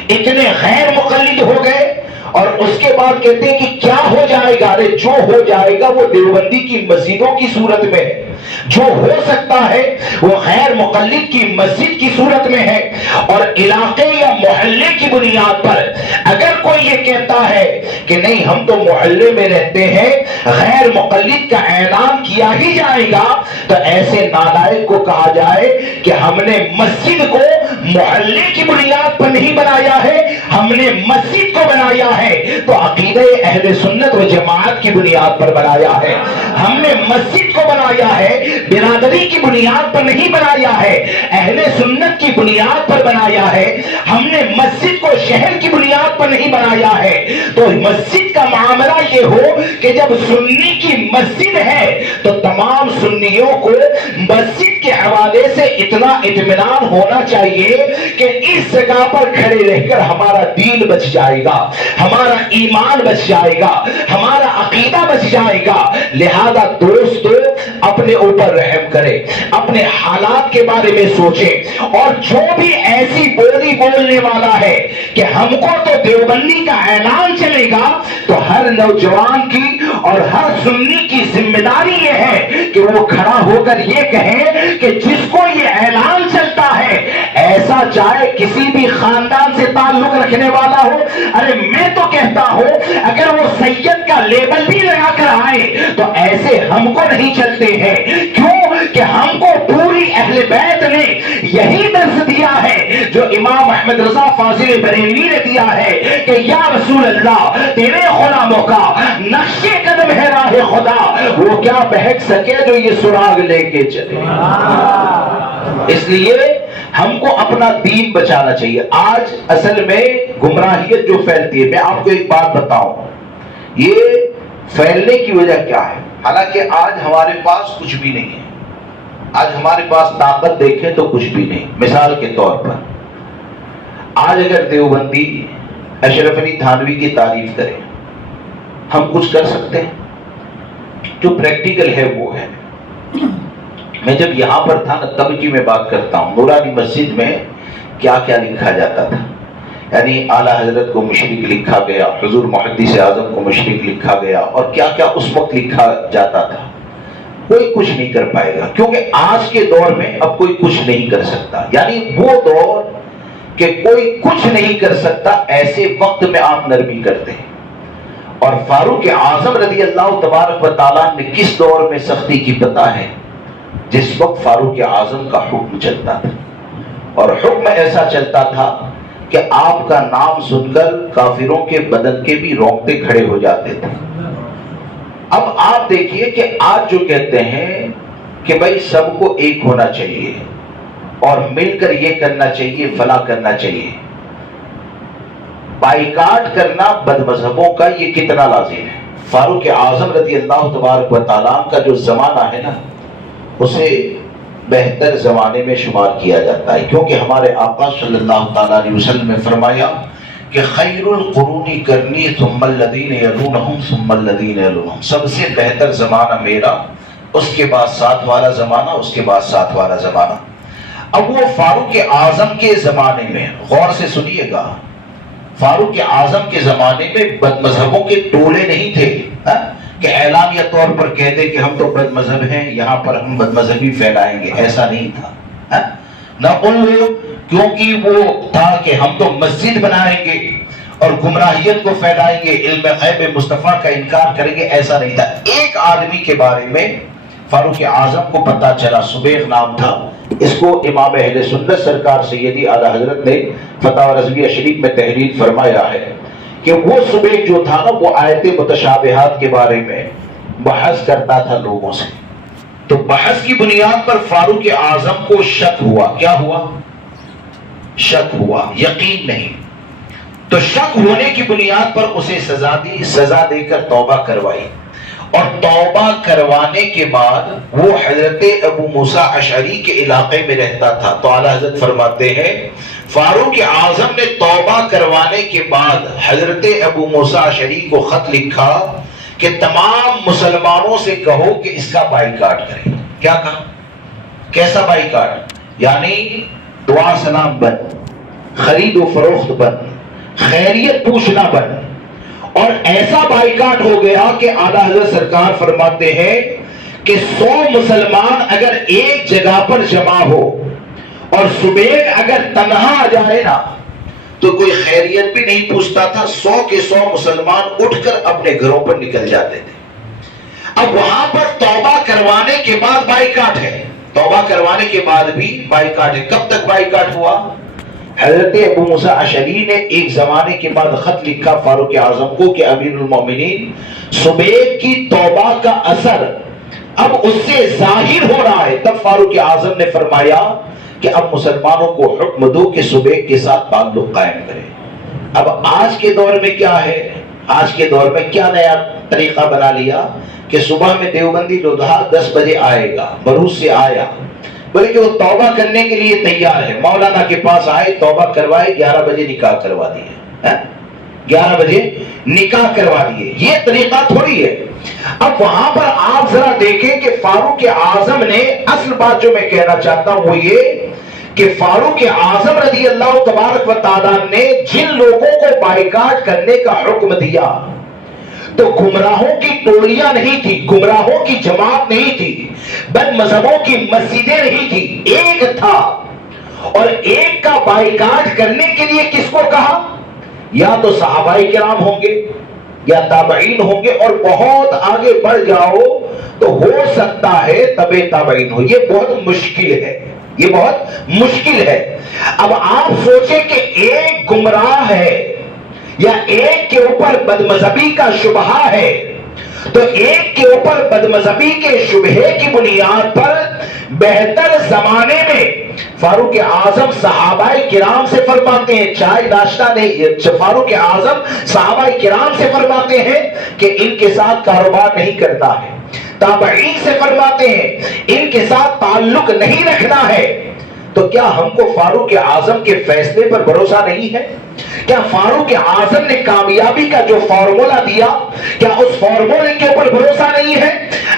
اتنے غیر مقلد ہو گئے، اور اس کے بعد کہتے ہیں کہ کیا ہو جائے گا، ارے جو ہو جائے گا وہ دیوبندی کی مسجدوں کی صورت میں ہے، جو ہو سکتا ہے وہ غیر مقلد کی مسجد کی صورت میں ہے۔ اور علاقے یا محلے کی بنیاد پر اگر کوئی یہ کہتا ہے کہ نہیں ہم تو محلے میں رہتے ہیں، غیر مقلد کا اعلان کیا ہی جائے گا، تو ایسے نالائق کو کہا جائے کہ ہم نے مسجد کو محلے کی بنیاد پر نہیں بنایا ہے، ہم نے مسجد کو بنایا ہے تو عقیدہ اہل سنت و جماعت کی بنیاد پر بنایا ہے۔ ہم نے مسجد کو بنایا ہے، برادری کی بنیاد پر نہیں بنایا ہے، اہل سنت کی بنیاد پر بنایا ہے۔ ہم نے مسجد کو شہر کی بنیاد پر نہیں بنایا ہے۔ تو مسجد کا معاملہ یہ ہو کہ جب سنی کی مسجد ہے تو تمام سنیوں کو مسجد کے حوالے سے اتنا اطمینان ہونا چاہیے کہ اس جگہ پر کھڑے رہ کر ہمارا دین بچ جائے گا، ہمارا ایمان بچ جائے گا، ہمارا عقیدہ بچ جائے گا۔ لہذا دوستو اپنے اوپر رحم کرے، اپنے حالات کے بارے میں سوچے، اور جو بھی ایسی بولی بولنے والا ہے کہ ہم کو تو دیوبندی کا اعلان چلے گا، تو ہر نوجوان کی اور ہر سنی کی ذمہ داری یہ ہے کہ وہ کھڑا ہو کر یہ کہے کہ جس کو یہ اعلان چلتا ہے، ایسا چاہے کسی بھی خاندان سے تعلق رکھنے والا ہو، ارے میں تو کہتا ہوں اگر وہ سید کا لیبل بھی لگا کر آئے تو ایسے ہم کو نہیں چلتے ہیں۔ کیوں کہ ہم کو پوری اہل بیت نے یہی درس دیا ہے، جو امام احمد رضا فاضل بریلوی نے دیا ہے کہ یا رسول اللہ تیرے غلاموں کا نقش قدم ہے راہ خدا، وہ کیا بہک سکے جو یہ سراغ لے کے چلے۔ اس لیے ہم کو اپنا دین بچانا چاہیے۔ آج اصل میں گمراہیت جو پھیلتی ہے، میں آپ کو ایک بات بتاؤں، یہ پھیلنے کی وجہ کیا ہے؟ حالانکہ آج ہمارے پاس کچھ بھی نہیں ہے، آج ہمارے پاس طاقت دیکھیں تو کچھ بھی نہیں۔ مثال کے طور پر آج اگر دیوبندی اشرف علی تھانوی کی تعریف کرے، ہم کچھ کر سکتے ہیں؟ جو پریکٹیکل ہے وہ ہے۔ میں جب یہاں پر تھا نا تب کی میں بات کرتا ہوں، نورانی مسجد میں کیا کیا لکھا جاتا تھا، یعنی اعلیٰ حضرت کو مشرک لکھا گیا، حضور محدث اعظم کو مشرک لکھا گیا، اور کیا کیا اس وقت لکھا جاتا تھا۔ کوئی کچھ نہیں کر پائے گا، کیونکہ آج کے دور میں اب کوئی کچھ نہیں کر سکتا، یعنی وہ دور کہ کوئی کچھ نہیں کر سکتا، ایسے وقت میں آپ نرمی کرتے ہیں۔ اور فاروق اعظم رضی اللہ تبارک و تعالیٰ نے کس دور میں سختی کی پتہ ہے؟ جس وقت فاروق اعظم کا حکم چلتا تھا، اور حکم ایسا چلتا تھا کہ آپ کا نام سن کر کافروں کے بدن کے بھی رونگٹے کھڑے ہو جاتے تھے۔ اب آپ دیکھیے کہ آج جو کہتے ہیں کہ بھائی سب کو ایک ہونا چاہیے اور مل کر یہ کرنا چاہیے، فلاں کرنا چاہیے، بائیکاٹ کرنا بد مذہبوں کا یہ کتنا لازم ہے۔ فاروق اعظم رضی اللہ تبارک و تعالیٰ کا جو زمانہ ہے نا، اسے بہتر زمانے میں شمار کیا جاتا ہے، کیونکہ ہمارے آقا صلی اللہ تعالیٰ علیہ وسلم نے فرمایا کہ خیر القرون کرنی ثم الذین یلونہم ثم الذین یلونہم، سب سے بہتر زمانہ میرا، اس کے بعد ساتھ والا زمانہ، اس کے بعد ساتھ والا زمانہ۔ اب وہ فاروق اعظم کے زمانے میں، غور سے سنیے گا، فاروق اعظم کے زمانے میں بد مذہبوں کے ٹولے نہیں تھے کہ اعلانیہ طور پر کہتے کہ ہم تو بد مذہب ہیں، یہاں پر ہم بد مذہبی پھیلائیں گے، ایسا نہیں تھا۔ نہ ان لوگ، کیونکہ وہ تھا کہ ہم تو مسجد بنائیں گے اور گمراہیت کو پھیلائیں گے، علم غیب مصطفیٰ کا انکار کریں گے، ایسا نہیں تھا۔ ایک آدمی کے بارے میں فاروق اعظم کو پتہ چلا، سبیغ نام تھا، اس کو امام اہل سنت سرکار سیدی اعلیٰ حضرت نے فتاوی رضویہ شریف میں تحریر فرمایا ہے کہ وہ سبیغ جو تھا نا، وہ آیت متشابہات کے بارے میں بحث کرتا تھا لوگوں سے۔ تو بحث کی بنیاد پر فاروق اعظم کو شک ہوا۔ کیا ہوا؟ شک ہوا، یقین نہیں۔ تو شک ہونے کی بنیاد پر اسے سزا دی، سزا دے کر توبہ کروائی، اور توبہ کروانے کے بعد وہ حضرت ابو موسیٰ اشعری کے علاقے میں رہتا تھا۔ تو اعلیٰ حضرت فرماتے ہیں فاروق اعظم نے توبہ کروانے کے بعد حضرت ابو موسیٰ اشعری کو خط لکھا کہ تمام مسلمانوں سے کہو کہ اس کا بائیکاٹ کریں۔ کیا کہا؟ کیسا بائیکاٹ؟ یعنی دعا سلام بند، خرید و فروخت بند، خیریت پوچھنا بند، اور ایسا بائیکاٹ ہو گیا کہ اعلیٰ حضرت سرکار فرماتے ہیں کہ 100 مسلمان اگر ایک جگہ پر جمع ہو اور سبیغ اگر تنہا آ جائے نا تو کوئی خیریت بھی نہیں پوچھتا تھا، 100 کے 100 مسلمان اٹھ کر اپنے گھروں پر نکل جاتے تھے۔ اب وہاں پر توبہ کروانے کے بعد بائیکاٹ ہے، توبہ کروانے کے بعد بھی بائیکاٹ ہے۔ کب تک بائیکاٹ ہوا؟ حضرت ابو موسیٰ اشعری نے ایک زمانے کے بعد خط لکھا فاروق اعظم کو کہ امیر المومنین، سبیغ کی توبہ کا اثر اب اس سے ظاہر ہو رہا ہے۔ تب فاروق اعظم نے فرمایا کہ اب مسلمانوں کو حکم دو کہ سبیغ کے ساتھ تعلق قائم کریں۔ اب آج کے دور میں کیا ہے؟ آج کے دور میں کیا نیا طریقہ بنا لیا کہ صبح میں دیوبندی لدھا 10 بجے آئے گا، بروز سے آیا، بلکہ وہ توبہ کرنے کے لیے تیار ہے، مولانا کے پاس آئے، توبہ کروائے، 11 بجے نکاح کروا دیے، 11 بجے نکاح کروا دیے۔ یہ طریقہ تھوڑی ہے۔ اب وہاں پر آپ ذرا دیکھیں کہ فاروق اعظم نے، اصل بات جو میں کہنا چاہتا ہوں وہ یہ کہ فاروق اعظم رضی اللہ تبارک و تعالیٰ نے جن لوگوں کو بائیکاٹ کرنے کا حکم دیا تو گمراہوں کی ٹولیاں نہیں تھی، گمراہوں کی جماعت نہیں تھی، بد مذہبوں کی مسجدیں نہیں تھی، ایک تھا، اور ایک کا بائیکاٹ کرنے کے لیے کس کو کہا؟ یا تو صحابہ کرام ہوں گے یا تابعین ہوں گے، اور بہت آگے بڑھ جاؤ تو ہو سکتا ہے تبع تابعین ہو۔ یہ بہت مشکل ہے، یہ بہت مشکل ہے. اب آپ سوچیں کہ ایک گمراہ ہے یا ایک کے اوپر بدمذہبی کا شبہہ ہے، تو ایک کے اوپر بدمذہبی کے شبہے کی بنیاد پر بہتر زمانے میں فاروق اعظم صحابہ کرام سے فرماتے ہیں، چائے ناشتہ نہیں، فاروق اعظم صحابہ کرام سے فرماتے ہیں کہ ان کے ساتھ کاروبار نہیں کرتا ہے، تابعین سے فرماتے ہیں ان کے ساتھ تعلق نہیں رکھنا ہے. تو کیا ہم کو فاروق اعظم کے فیصلے پر بھروسہ نہیں ہے؟ کیا فاروق اعظم نے کامیابی کا جو فارمولا دیا، کیا اس فارمولے کے اوپر بھروسہ نہیں ہے؟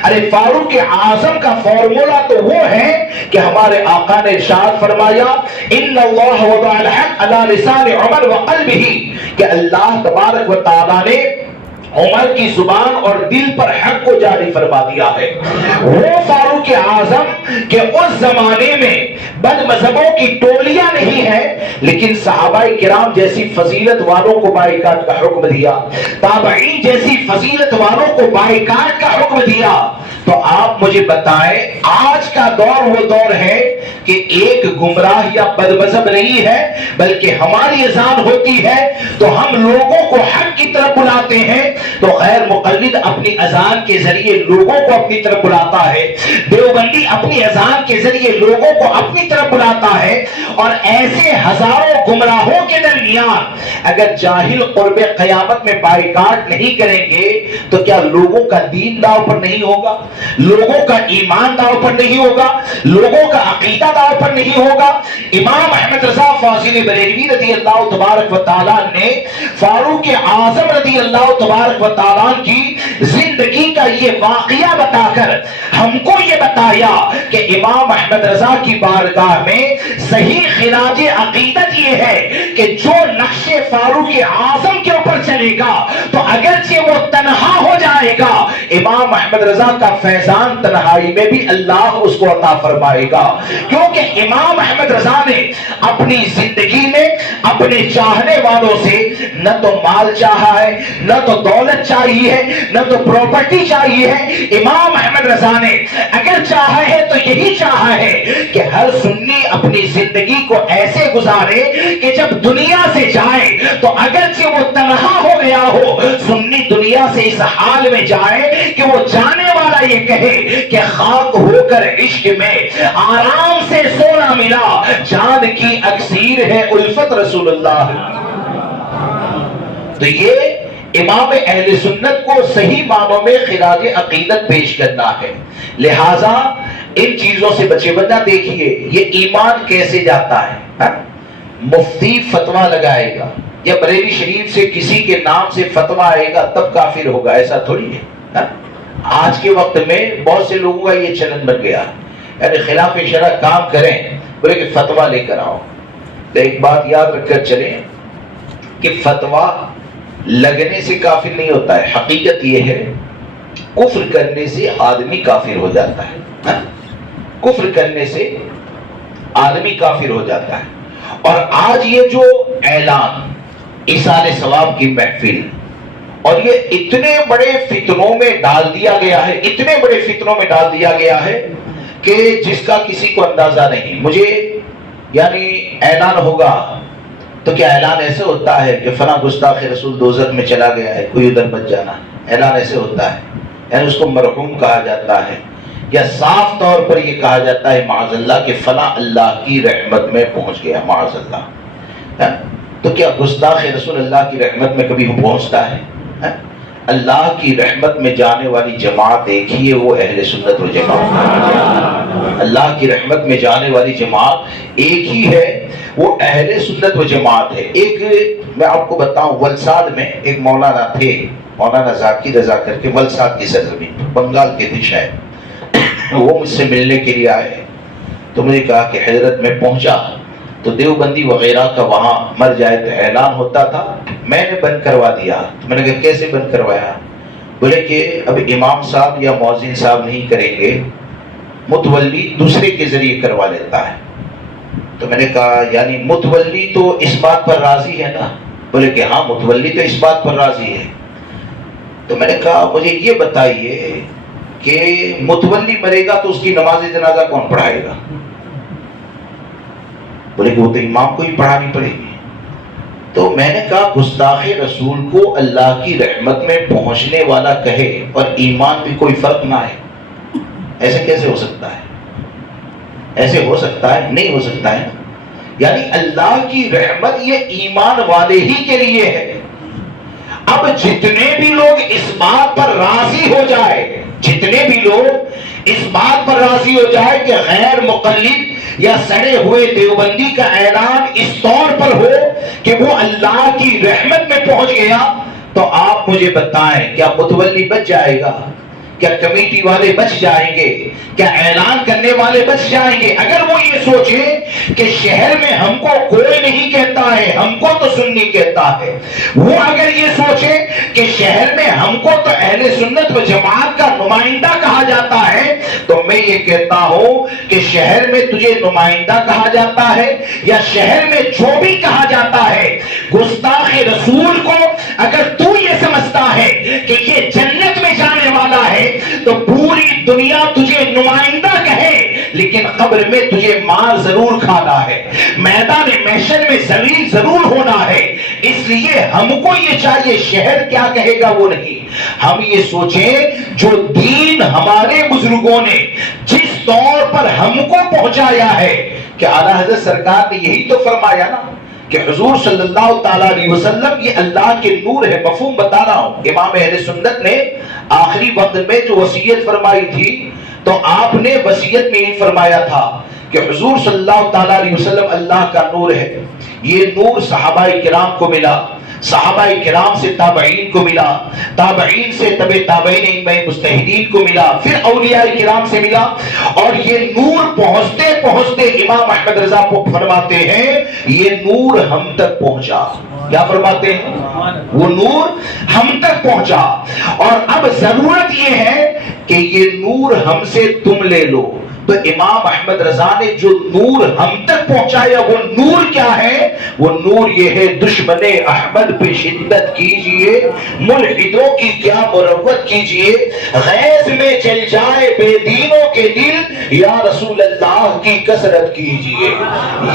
ارے فاروق اعظم کا فارمولا تو وہ ہے کہ ہمارے آقا نے ارشاد فرمایا ان اللہ وضع الحق علی لسان عمر وقلبہ، کہ اللہ تبارک و تعالی نے عمر کی زبان اور دل پر حق کو جاری فرما دیا ہے. وہ فاروق اعظم کہ اس زمانے میں بد مذہبوں کی ٹولیاں نہیں ہیں، لیکن صحابہ کرام جیسی فضیلت والوں کو بائیکاٹ کا حکم دیا، تابعین جیسی فضیلت والوں کو بائیکاٹ کا حکم دیا. تو آپ مجھے بتائیں آج کا دور وہ دور ہے کہ ایک گمراہ یا بد مذہب نہیں ہے، بلکہ ہماری اذان ہوتی ہے تو ہم لوگوں کو حق کی طرف بلاتے ہیں، تو غیر مقلد اپنی اذان کے ذریعے لوگوں کو اپنی طرف بلاتا ہے، دیوبندی اپنی اذان کے ذریعے لوگوں کو اپنی طرف بلاتا ہے. اور ایسے ہزاروں گمراہوں کے درمیان اگر جاہل قرب قیامت میں بائیکاٹ نہیں کریں گے تو کیا لوگوں کا دین داؤ پر نہیں ہوگا؟ لوگوں کا ایمان داؤ پر نہیں ہوگا؟ لوگوں کا عقیدہ داؤ پر نہیں ہوگا؟ امام احمد رضا فاضل بریلوی رضی اللہ تبارک و تعالیٰ نے فاروق اعظم رضی اللہ تبارک و تعالیٰ کی زندگی کا یہ واقعہ بتا کر ہم کو یہ بتایا کہ امام احمد رضا کی بارگاہ میں صحیح خراج عقیدت یہ ہے کہ جو نقش فاروق اعظم کے اوپر چلے گا تو اگرچہ وہ تنہا ہو جائے گا، امام احمد رضا کا فیضان تنہائی میں بھی اللہ اس کو عطا فرمائے گا. کیونکہ امام احمد رضا نے اپنی زندگی میں اپنے چاہنے والوں سے نہ تو مال چاہا ہے، نہ تو دولت چاہیے ہے، نہ تو پراپرٹی چاہیے ہے. امام احمد رضا نے اگر چاہا ہے تو یہی چاہا ہے کہ ہر سنی اپنی زندگی کو ایسے گزارے کہ جب دنیا سے جائے تو اگرچہ وہ تنہا ہو گیا ہو، سنی دنیا سے اس حال میں جائے کہ وہ جانے والا یہ کہے کہ خاک ہو کر عشق میں آرام سے سونا ملا، جان کی اکسیر ہے الفت رسول اللہ. تو یہ امام اہل سنت کو صحیح معنوں میں خراج عقیدت پیش کرنا ہے. لہذا ان چیزوں سے بچے. بندہ دیکھیے یہ ایمان کیسے جاتا ہے. مفتی فتویٰ لگائے گا یا بریلی شریف سے کسی کے نام سے فتویٰ آئے گا تب کافر ہوگا، ایسا تھوڑی ہے. آج کے وقت میں بہت سے لوگوں کا یہ چلن بن گیا، یعنی خلاف شرع کام کریں بولے کہ فتویٰ لے کر آؤ. تو ایک بات یاد رکھ کر چلیں کہ فتویٰ لگنے سے کافر نہیں ہوتا ہے. حقیقت یہ ہے کفر کرنے سے آدمی کافر ہو جاتا ہے. کفر کرنے سے آدمی کافر ہو جاتا ہے. اور آج یہ جو اعلان ایصال ثواب کی محفل اور یہ اتنے بڑے فتنوں میں ڈال دیا گیا ہے، اتنے بڑے فتنوں میں ڈال دیا گیا ہے کہ جس کا کسی کو اندازہ نہیں. مجھے یعنی اعلان ہوگا تو کیا اعلان ایسے ہوتا ہے کہ فلاں گستاخ رسول دوزخ میں چلا گیا ہے، کوئی ادھر بچ جانا. اعلان ایسے ہوتا ہے یعنی اس کو مرحوم کہا جاتا ہے، یا صاف طور پر یہ کہا جاتا ہے معاذ اللہ کہ فلاں اللہ کی رحمت میں پہنچ گیا معاذ اللہ. تو کیا گستاخ رسول اللہ کی رحمت میں کبھی وہ پہنچتا ہے؟ اللہ کی رحمت میں جانے والی جماعت ایک ہی ہے، وہ اہل سنت و جماعت. اللہ کی رحمت میں جانے والی جماعت ایک ہی ہے، وہ اہل سنت و جماعت ہے. ایک میں آپ کو بتاؤں، ولساد میں ایک مولانا تھے، مولانا ذاکر رضا کر کے، ولساد کی سرزمین، بنگال کے تھے شاید. وہ مجھ سے ملنے کے لیے آئے تو مجھے کہا کہ حضرت میں پہنچا تو دیوبندی وغیرہ کا وہاں مر جائے تو اعلان ہوتا تھا، میں نے بند کروا دیا. تو میں نے کہا کیسے بند کروایا؟ بولے کہ اب امام صاحب یا مؤذن صاحب نہیں کریں گے، متولی دوسرے کے ذریعے کروا لیتا ہے. تو میں نے کہا یعنی متولی تو اس بات پر راضی ہے نا؟ بولے کہ ہاں متولی تو اس بات پر راضی ہے. تو میں نے کہا مجھے یہ بتائیے کہ متولی مرے گا تو اس کی نماز جنازہ کون پڑھائے گا؟ بولے کہ وہ تو امام کو ہی پڑھانی پڑے گی. تو میں نے کہا گستاخ رسول کو اللہ کی رحمت میں پہنچنے والا کہے اور ایمان بھی کوئی فرق نہ ہے، ایسے کیسے ہو سکتا ہے؟ ایسے ہو سکتا ہے؟ نہیں ہو سکتا ہے. یعنی اللہ کی رحمت یہ ایمان والے ہی کے لیے ہے. اب جتنے بھی لوگ اس بات پر راضی ہو جائے، جتنے بھی لوگ اس بات پر راضی ہو جائے کہ غیر مقلد یا سڑے ہوئے دیوبندی کا اعلان اس طور پر ہو کہ وہ اللہ کی رحمت میں پہنچ گیا، تو آپ مجھے بتائیں کیا متولی بچ جائے گا؟ کیا کمیٹی والے بچ جائیں گے؟ کیا اعلان کرنے والے بچ جائیں گے؟ اگر وہ یہ سوچے کہ شہر میں ہم کو کوئی نہیں کہتا ہے، ہم کو تو سنی کہتا ہے، وہ اگر یہ سوچے کہ شہر میں ہم کو تو اہل سنت و جماعت کا نمائندہ کہا جاتا ہے، تو میں یہ کہتا ہوں کہ شہر میں تجھے نمائندہ کہا جاتا ہے یا شہر میں جو بھی کہا جاتا ہے، گستاخ رسول کو اگر تو یہ سمجھتا ہے کہ یہ جنت میں جانے والا ہے تو پوری دنیا تجھے نمائندہ کہے لیکن قبر میں تجھے مار ضرور کھانا ہے، میدان محشر میں ذلیل ضرور ہونا ہے. اس لیے ہم کو یہ چاہیے شہر کیا کہے گا وہ نہیں، ہم یہ سوچیں جو دین ہمارے بزرگوں نے جس طور پر ہم کو پہنچایا ہے، کہ اعلیٰ حضرت سرکار نے یہی تو فرمایا نا کہ حضور صلی اللہ تعالیٰ علیہ وسلم یہ اللہ کے نور ہے. مفہوم بتا رہا ہوں. امام اہل سنت نے آخری وقت میں جو وصیت فرمائی تھی تو آپ نے وصیت میں ہی فرمایا تھا کہ حضور صلی اللہ تعالیٰ علیہ وسلم اللہ کا نور ہے. یہ نور صحابہ کرام کو ملا، صحابہ کرام سے تابعین کو ملا، تابعین سے تبع تابعین مجتہدین کو ملا، پھر اولیاء کرام سے ملا، اور یہ نور پہنچتے پہنچتے امام احمد رضا کو فرماتے ہیں یہ نور ہم تک پہنچا. کیا فرماتے ہیں؟ وہ نور ہم تک پہنچا، اور اب ضرورت یہ ہے کہ یہ نور ہم سے تم لے لو. تو امام احمد رضا نے جو نور ہم تک پہنچایا وہ نور کیا ہے؟ وہ نور یہ ہے دشمن احمد پہ شدت کیجئے، ملحدوں کی کیا مروت کیجئے، غیظ میں چل جائے بے دینوں کے دل، یا رسول اللہ کی کثرت کیجئے.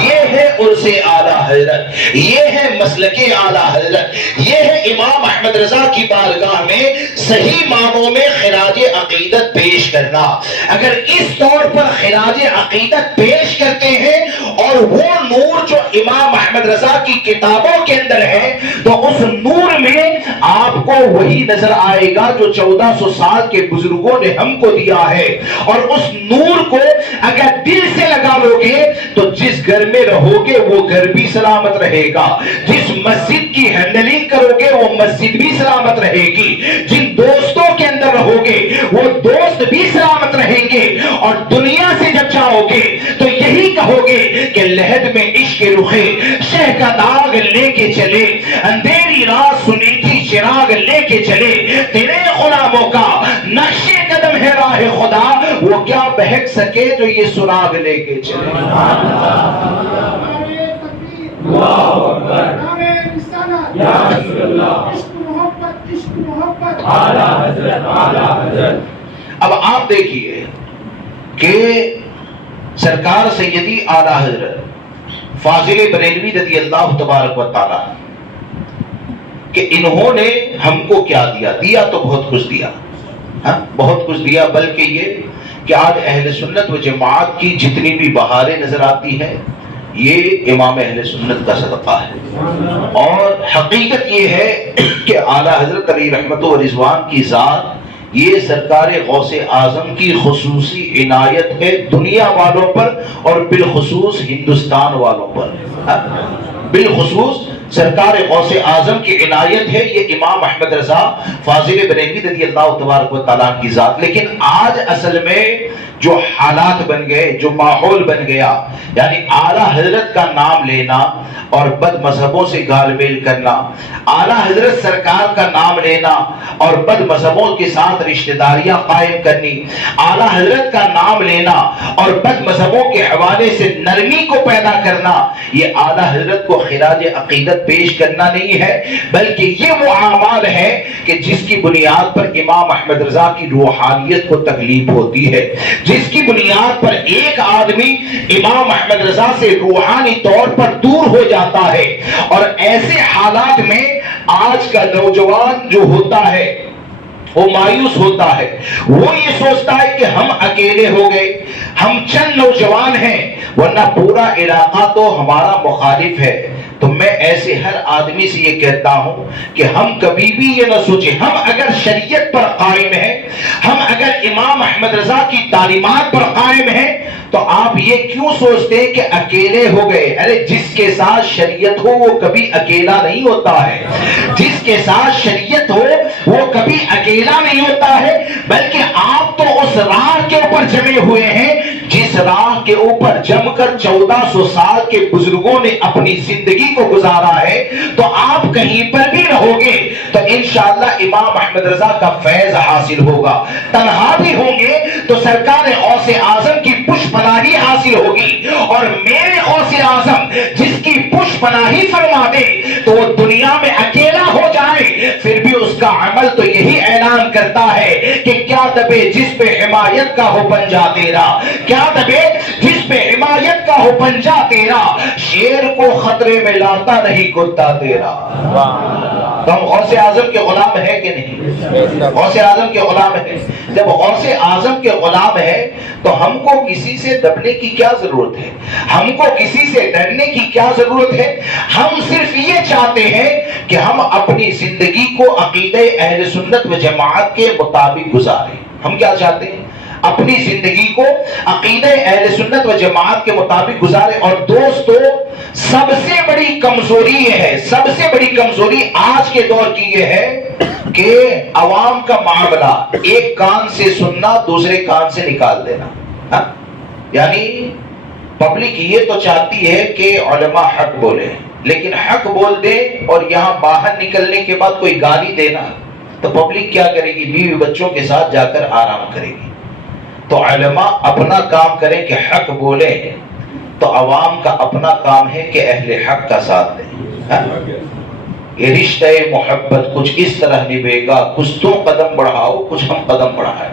یہ ہے عرص اعلیٰ حضرت، یہ ہے مسلک اعلیٰ حضرت، یہ ہے امام احمد رضا کی بارگاہ میں صحیح معنوں میں خراج عقیدت پیش کرنا. اگر اس طور پر خراج عقیدت پیش کرتے ہیں اور وہ نور جو امام احمد رضا کی کتابوں کے اندر ہے، تو اس نور میں آپ کو وہی نظر آئے گا جو 1400 سال کے بزرگوں نے ہم کو دیا ہے. اور اس نور کو اگر دل سے لگا لو گے تو جس گھر میں رہو گے وہ گھر بھی سلامت رہے گا، جس مسجد کی ہینڈلنگ کرو گے وہ مسجد بھی سلامت رہے گی، جن دوستوں کے اندر رہو گے وہ دوست بھی سلامت رہیں گے، اور دنیا سے جب جاؤ گے تو یہی کہو گے کہ لہد میں عشق رخے شہ کا داغ لے کے چلے، اندھیری رات سنیتی چراغ لے کے چلے، تیرے غلاموں کا نقش قدم ہے راہ خدا، وہ کیا بہک سکے جو یہ سراغ لے کے چلے. اب آپ دیکھیے کہ سرکار سیدی اعلیٰ حضرت فاضل بریلوی رضی اللہ تبارک و تعالی کہ انہوں نے ہم کو کیا دیا تو بہت کچھ دیا، بہت کچھ دیا. بلکہ یہ کہ آج اہل سنت و جماعت کی جتنی بھی بہاریں نظر آتی ہیں یہ امام اہل سنت کا صدقہ ہے. اور حقیقت یہ ہے کہ اعلیٰ حضرت علی رحمت و رضوان کی ذات یہ سرکار غوث اعظم کی خصوصی عنایت ہے دنیا والوں پر اور بالخصوص ہندوستان والوں پر. بالخصوص سرکار غوث اعظم کی عنایت ہے یہ امام احمد رضا فاضل بریلوی رضی اللہ تبارک و تعالیٰ کی ذات. لیکن آج اصل میں جو حالات بن گئے، جو ماحول بن گیا، یعنی اعلیٰ حضرت کا نام لینا اور بد مذہبوں سے گال میل کرنا، اعلیٰ حضرت سرکار کا نام لینا اور بد مذہبوں کے ساتھ رشتہ داریاں قائم کرنی، اعلیٰ حضرت کا نام لینا اور بد مذہبوں کے حوالے سے نرمی کو پیدا کرنا، یہ اعلیٰ حضرت کو خراج عقیدت پیش کرنا نہیں ہے، بلکہ یہ وہ اعمال ہے کہ جس کی بنیاد پر امام احمد رضا کی روحانیت کو تکلیف ہوتی ہے، جس کی بنیاد پر ایک آدمی امام احمد رضا سے روحانی طور پر دور ہو جاتا ہے. اور ایسے حالات میں آج کا نوجوان جو ہوتا ہے وہ مایوس ہوتا ہے. وہ یہ سوچتا ہے کہ ہم اکیلے ہو گئے, ہم چند نوجوان ہیں, ورنہ پورا علاقہ تو ہمارا مخالف ہے. تو میں ایسے ہر آدمی سے یہ کہتا ہوں کہ ہم کبھی بھی یہ نہ سوچیں, ہم اگر شریعت پر قائم ہیں, ہم اگر امام احمد رضا کی تعلیمات پر قائم ہیں, تو آپ یہ کیوں سوچتے ہیں کہ اکیلے ہو گئے؟ ارے جس کے ساتھ شریعت ہو وہ کبھی اکیلا نہیں ہوتا ہے. جس کے ساتھ شریعت ہو وہ کبھی اکیلا نہیں ہوتا ہے, بلکہ آپ تو اس راہ کے اوپر جمے ہوئے ہیں جس راہ کے اوپر جم کر 1400 سال کے بزرگوں نے اپنی زندگی کو گزارا ہے. تو آپ کہیں پر بھی رہو گے تو انشاءاللہ امام احمد رضا کا فیض حاصل ہوگا. تنہا بھی ہوں گے تو سرکار غوث اعظم کی پشت پناہی حاصل ہوگی. اور میرے غوث اعظم جس کی پشت پناہی فرما دے تو وہ دنیا میں اکیلا ہو جائے, پھر بھی اس کا عمل تو یہی اعلان کرتا ہے کہ کیا دبے جس پہ حمایت کا ہو پنجا تیرا, کیا دبے جس پہ حمایت کا ہو پنجا تیرا, شیر کو خطرے میں لاتا نہیں کتا تیرا. تو ہم غوث اعظم کے غلام ہیں کہ نہیں؟ غوث اعظم کے غلام ہیں. جب غوث اعظم کے غلام ہیں تو ہم کو کسی سے دبنے کی کیا ضرورت ہے, ہم کو کسی سے ڈرنے کی کیا ضرورت ہے؟ ہم صرف یہ چاہتے ہیں کہ ہم اپنی زندگی کو عقیدہ اہل سنت و جماعت کے مطابق گزاریں. ہم کیا چاہتے ہیں؟ اپنی زندگی کو عقیدہ اہل سنت و جماعت کے مطابق گزارے. اور دوستو, سب سے بڑی کمزوری یہ ہے, سب سے بڑی کمزوری آج کے دور کی یہ ہے کہ عوام کا معاملہ ایک کان سے سننا دوسرے کان سے نکال دینا. یعنی پبلک یہ تو چاہتی ہے کہ علماء حق بولے, لیکن حق بول دے اور یہاں باہر نکلنے کے بعد کوئی گالی دینا تو پبلک کیا کرے گی؟ بیوی بچوں کے ساتھ جا کر آرام کرے گی. تو علماء اپنا کام کریں کہ حق بولیں, تو عوام کا اپنا کام ہے کہ اہل حق کا ساتھ دیں. یہ رشتہ محبت کچھ اس طرح نبھے گا, کچھ تو قدم بڑھاؤ کچھ ہم قدم بڑھائیں.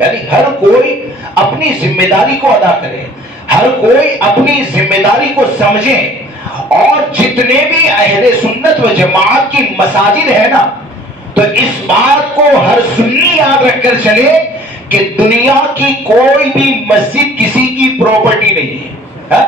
یعنی ہر کوئی اپنی ذمہ داری کو ادا کرے, ہر کوئی اپنی ذمہ داری کو سمجھیں. اور جتنے بھی اہل سنت و جماعت کی مساجد ہے نا, تو اس بات کو ہر سنی یاد رکھ کر چلے کہ دنیا کی کوئی بھی مسجد کسی کی پراپرٹی نہیں ہے,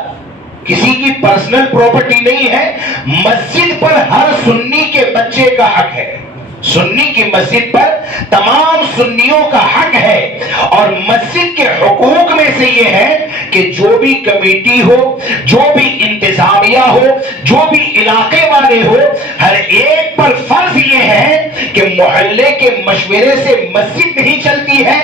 کسی کی پرسنل پراپرٹی نہیں ہے. مسجد پر ہر سنی کے بچے کا حق ہے, سنی کی مسجد پر تمام سنیوں کا حق ہے. اور مسجد کے حقوق میں سے یہ ہے کہ جو بھی کمیٹی ہو, جو بھی انتظامیہ ہو, جو بھی علاقے والے ہو, ہر ایک پر فرض یہ ہے کہ محلے کے مشورے سے مسجد نہیں چلتی ہے.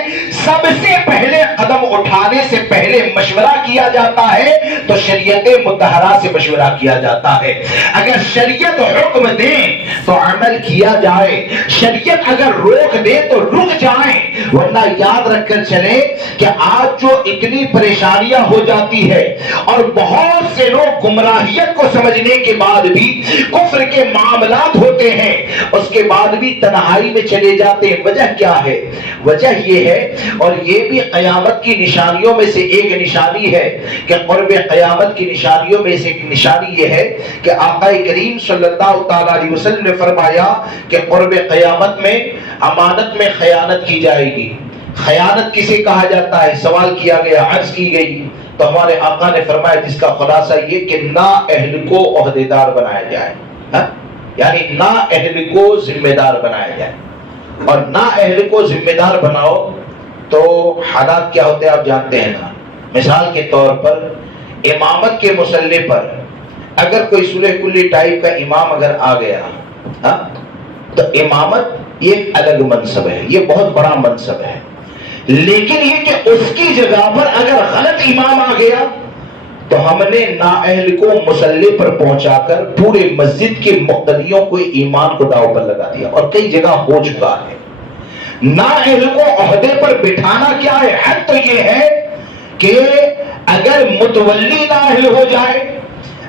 سب سے پہلے قدم اٹھانے سے پہلے مشورہ کیا جاتا ہے تو شریعت مطہرہ سے مشورہ کیا جاتا ہے. اگر شریعت حکم دے تو عمل کیا جائے, شریعت اگر روک دے تو رک جائیں. ورنہ یاد رکھ کر چلیں کہ آج جو اتنی پریشانیاں ہو جاتی ہے اور بہت سے لوگ گمراہیت کو سمجھنے کے بعد بھی کفر کے معاملات ہوتے ہیں, اس کے بعد بھی تنہائی میں چلے جاتے ہیں. وجہ کیا ہے؟ وجہ یہ ہے, اور یہ بھی قیامت کی نشانیوں میں سے ایک نشانی ہے کہ قرب قیامت کی نشانیوں میں سے ایک نشانی یہ ہے کہ آقا کریم صلی اللہ تعالی علیہ وسلم نے فرمایا کہ قرب قیامت میں امانت میں خیانت کی جائے گی. خیانت کسے کہا جاتا ہے؟ سوال کیا گیا, عرض کی گئی, تو ہمارے آقا نے فرمایا جس کا خلاصہ یہ کہ نا اہل کو عہدیدار بنایا جائے, یعنی نا اہل کو ذمہ دار بنایا جائے. اور نا اہل کو ذمہ دار بناؤ تو حالات کیا ہوتے ہیں آپ جانتے ہیں نا. مثال کے طور پر امامت کے مسلح پر اگر کوئی سلح کلی ٹائپ کا امام اگر آ گیا تو امامت یہ الگ منصب ہے, یہ بہت بڑا منصب ہے. لیکن یہ کہ اس کی جگہ پر اگر غلط امام آ گیا تو ہم نے نااہل کو مسلح پر پہنچا کر پورے مسجد کے مقتدیوں کو ایمان کو داؤ پر لگا دیا, اور کئی جگہ ہو چکا ہے. نااہل کو عہدے پر بٹھانا کیا ہے؟ حد تو یہ ہے کہ اگر متولی نااہل ہو جائے,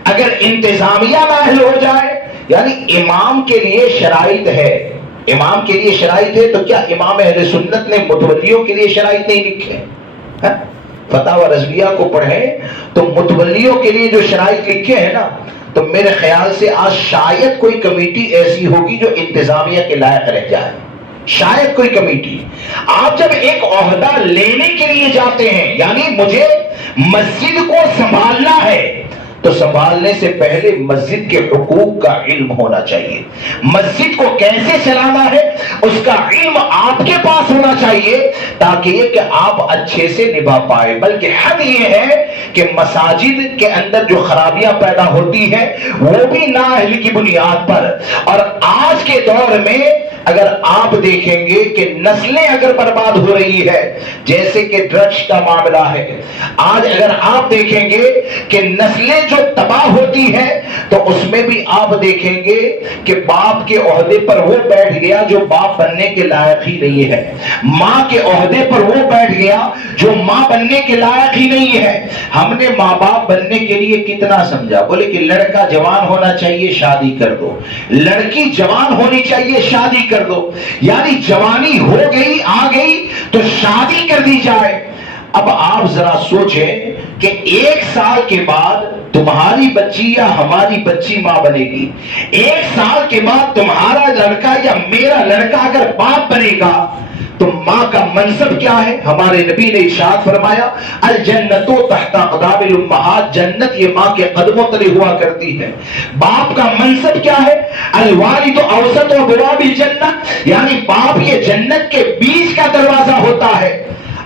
اگر انتظامیہ نااہل ہو جائے, یعنی امام کے لیے شرائط ہے, امام کے لیے شرائط ہے, تو کیا امام اہل سنت نے متولیوں کے لیے شرائط نہیں لکھے؟ فتاوی رضویہ کو پڑھیں تو متولیوں کے لیے جو شرائط لکھے ہیں نا، تو میرے خیال سے آج شاید کوئی کمیٹی ایسی ہوگی جو انتظامیہ کے لائق رہ جائے، شاید کوئی کمیٹی۔ آپ جب ایک عہدہ لینے کے لیے جاتے ہیں، یعنی مجھے مسجد کو سنبھالنا ہے، تو سنبھالنے سے پہلے مسجد کے حقوق کا علم ہونا چاہیے، مسجد کو کیسے چلانا ہے اس کا علم آپ کے پاس ہونا چاہیے، تاکہ یہ کہ آپ اچھے سے نبھا پائے۔ بلکہ حد یہ ہے کہ مساجد کے اندر جو خرابیاں پیدا ہوتی ہیں وہ بھی نااہلی کی بنیاد پر۔ اور آج کے دور میں اگر آپ دیکھیں گے کہ نسلیں اگر برباد ہو رہی ہے، جیسے کہ ڈرگس کا معاملہ ہے، آج اگر آپ دیکھیں گے کہ نسلیں جو تباہ ہوتی ہے، تو اس میں بھی آپ دیکھیں گے کہ باپ کے عہدے پر وہ بیٹھ گیا جو باپ بننے کے لائق ہی نہیں ہے، ماں کے عہدے پر وہ بیٹھ گیا جو ماں بننے کے لائق ہی نہیں ہے۔ ہم نے ماں باپ بننے کے لیے کتنا سمجھا، بولے کہ لڑکا جوان ہونا چاہیے شادی کر دو، لڑکی جوان ہونی چاہیے شادی کر دو، یعنی جوانی ہو گئی آ گئی تو شادی کر دی جائے۔ اب آپ ذرا سوچیں کہ 1 سال کے بعد تمہاری بچی یا ہماری بچی ماں بنے گی، 1 سال کے بعد تمہارا لڑکا یا میرا لڑکا اگر باپ بنے گا تو ماں کا منصب کیا ہے؟ ہمارے نبی نے ارشاد فرمایا الجنت تحت اقدام الامہات، جنت یہ ماں کے قدموں تلے ہوا کرتی ہے۔ باپ کا منصب کیا ہے؟ الوالد اوسط ابواب الجنت، یعنی باپ یہ جنت کے بیچ کا دروازہ ہوتا ہے۔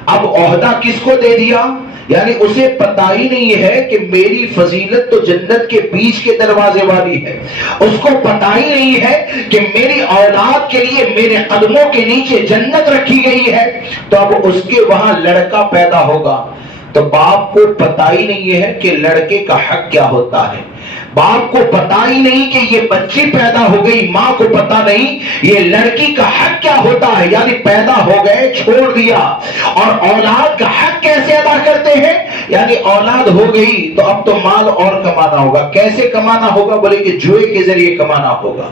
اب عہدہ کس کو دے دیا؟ یعنی اسے پتہ ہی نہیں ہے کہ میری فضیلت تو جنت کے بیچ کے دروازے والی ہے، اس کو پتہ ہی نہیں ہے کہ میری اولاد کے لیے میرے قدموں کے نیچے جنت رکھی گئی ہے۔ تو اب اس کے وہاں لڑکا پیدا ہوگا تو باپ کو پتہ ہی نہیں ہے کہ لڑکے کا حق کیا ہوتا ہے، باپ کو پتا ہی نہیں کہ یہ بچی پیدا ہو گئی، ماں کو پتا نہیں یہ لڑکی کا حق کیا ہوتا ہے، یعنی پیدا ہو گئے چھوڑ دیا۔ اور اولاد کا حق کیسے ادا کرتے ہیں؟ یعنی اولاد ہو گئی تو اب تو مال اور کمانا ہوگا۔ کیسے کمانا ہوگا؟ بولے کہ جوئے کے ذریعے کمانا ہوگا۔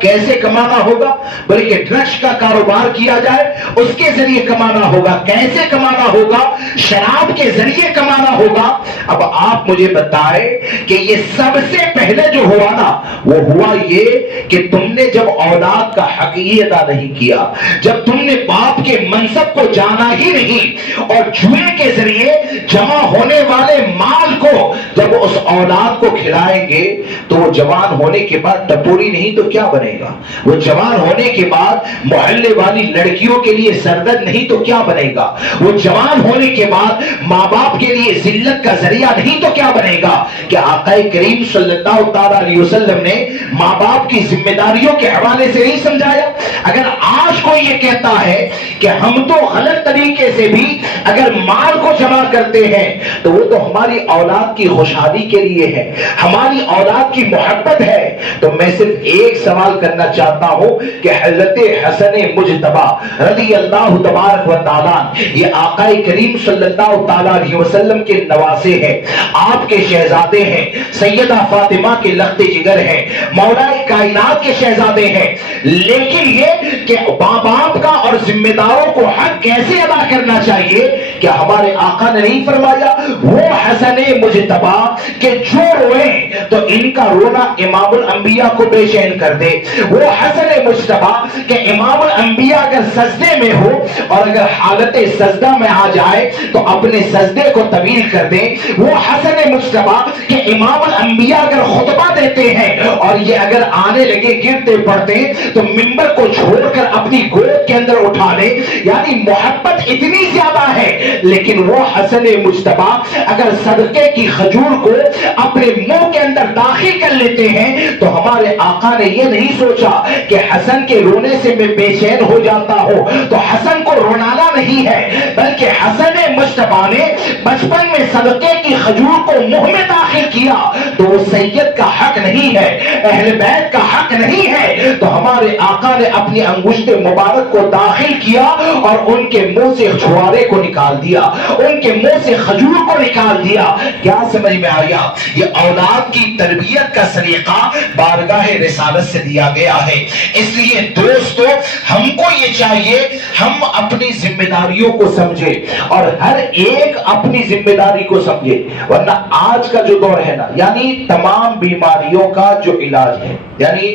کیسے کمانا ہوگا؟ بولے کہ ڈرگس کا کاروبار کیا جائے اس کے ذریعے کمانا ہوگا۔ کیسے کمانا ہوگا؟ شراب کے ذریعے کمانا ہوگا۔ اب آپ مجھے بتائیں کہ یہ سب سے پہلے جو ہوا نا وہ ہوا یہ کہ تم نے جب اولاد کا حق ہی ادا نہیں کیا، جب تم نے باپ کے منصب کو جانا ہی نہیں، اور جوئے کے ذریعے جمع ہونے والے مال کو جب اس اولاد کو کھلائیں گے تو وہ جوان ہونے کے بعد ٹپوری نہیں تو کیا بنے گا؟ وہ جوان ہونے کے بعد محلے والی لڑکیوں کے لیے سردر نہیں تو کیا بنے گا؟ وہ جوان ہونے کے بعد ماں باپ کے لیے ذلت کا ذریعہ نہیں تو کیا بنے گا؟ کہ آقا کریم صلی اللہ تعالی علیہ وسلم نے ماں باپ کی ذمہ داریوں کے حوالے سے نہیں سمجھایا؟ اگر آج کوئی یہ کہتا ہے کہ ہم تو غلط طریقے سے بھی اگر مال کو جمع کرتے ہیں تو وہ تو ہماری اولاد کی خوشحالی کے لیے ہے، ہماری اولاد کی محبت ہے، تو میں صرف ایک سوال کرنا چاہتا ہوں کہ حضرت حسن مجتبی رضی اللہ تبارک و تعالی یہ آقا کریم صلی اللہ تعالی علیہ وسلم کے نواسے ہیں، آپ کے شہزادے ہیں، سیدہ فاطمہ کے لخت جگر ہیں، مولا کائنات کے شہزادے ہیں، لیکن یہ کہ ماں باپ کا اور ذمہ داروں کو حق کیسے ادا کرنا چاہیے، کیا ہمارے آقا نے نہیں فرمایا وہ حسن مجتبی کہ جو روئیں تو ان کا رونا امام الانبیاء کو بے چین کر دے، وہ حسن مجتبی کہ امام الانبیاء اگر سجدے میں ہو اور اگر حالت سجدہ میں آ جائے تو اپنے سجدے کو طویل کر دے، وہ حسن مجتبی کہ امام الانبیاء اگر خطبہ دیتے ہیں اور یہ اگر آنے لگے گرتے پڑتے تو منبر کو چھوڑ کر اپنی گود کے اندر اٹھا لے، یعنی محبت اتنی زیادہ ہے، لیکن وہ حسن مجتبی اگر صدقے کی کھجور کو اپنے منہ کے اندر داخل کر لیتے ہیں تو ہمارے آقا نے یہ نہیں سوچا کہ حسن کے رونے سے میں بے چین ہو جاتا ہوں تو حسن کو رونانا نہیں ہے، بلکہ حسن مجتبی نے بچپن میں صدقے کی کھجور کو منہ میں داخل کیا تو وہ سید کا حق نہیں ہے، اہل بیت کا حق نہیں ہے، تو ہمارے آقا نے اپنی انگشت مبارک کو داخل کیا اور ان کے منہ سے چھوارے کو نکال دیا، ان کے منہ سے کھجور کو نکال دیا۔ کیا سمجھ میں آیا؟ یہ اولاد کی تربیت کا سلیقہ بارگاہ رسالت سے دیا گیا ہے۔ اس لیے دوستو، ہم کو یہ چاہیے ہم اپنی ذمہ داریوں کو سمجھے اور ہر ایک اپنی ذمہ داری کو سمجھے، ورنہ آج کا جو دور ہے نا، یعنی تمام بیماریوں کا جو علاج ہے، یعنی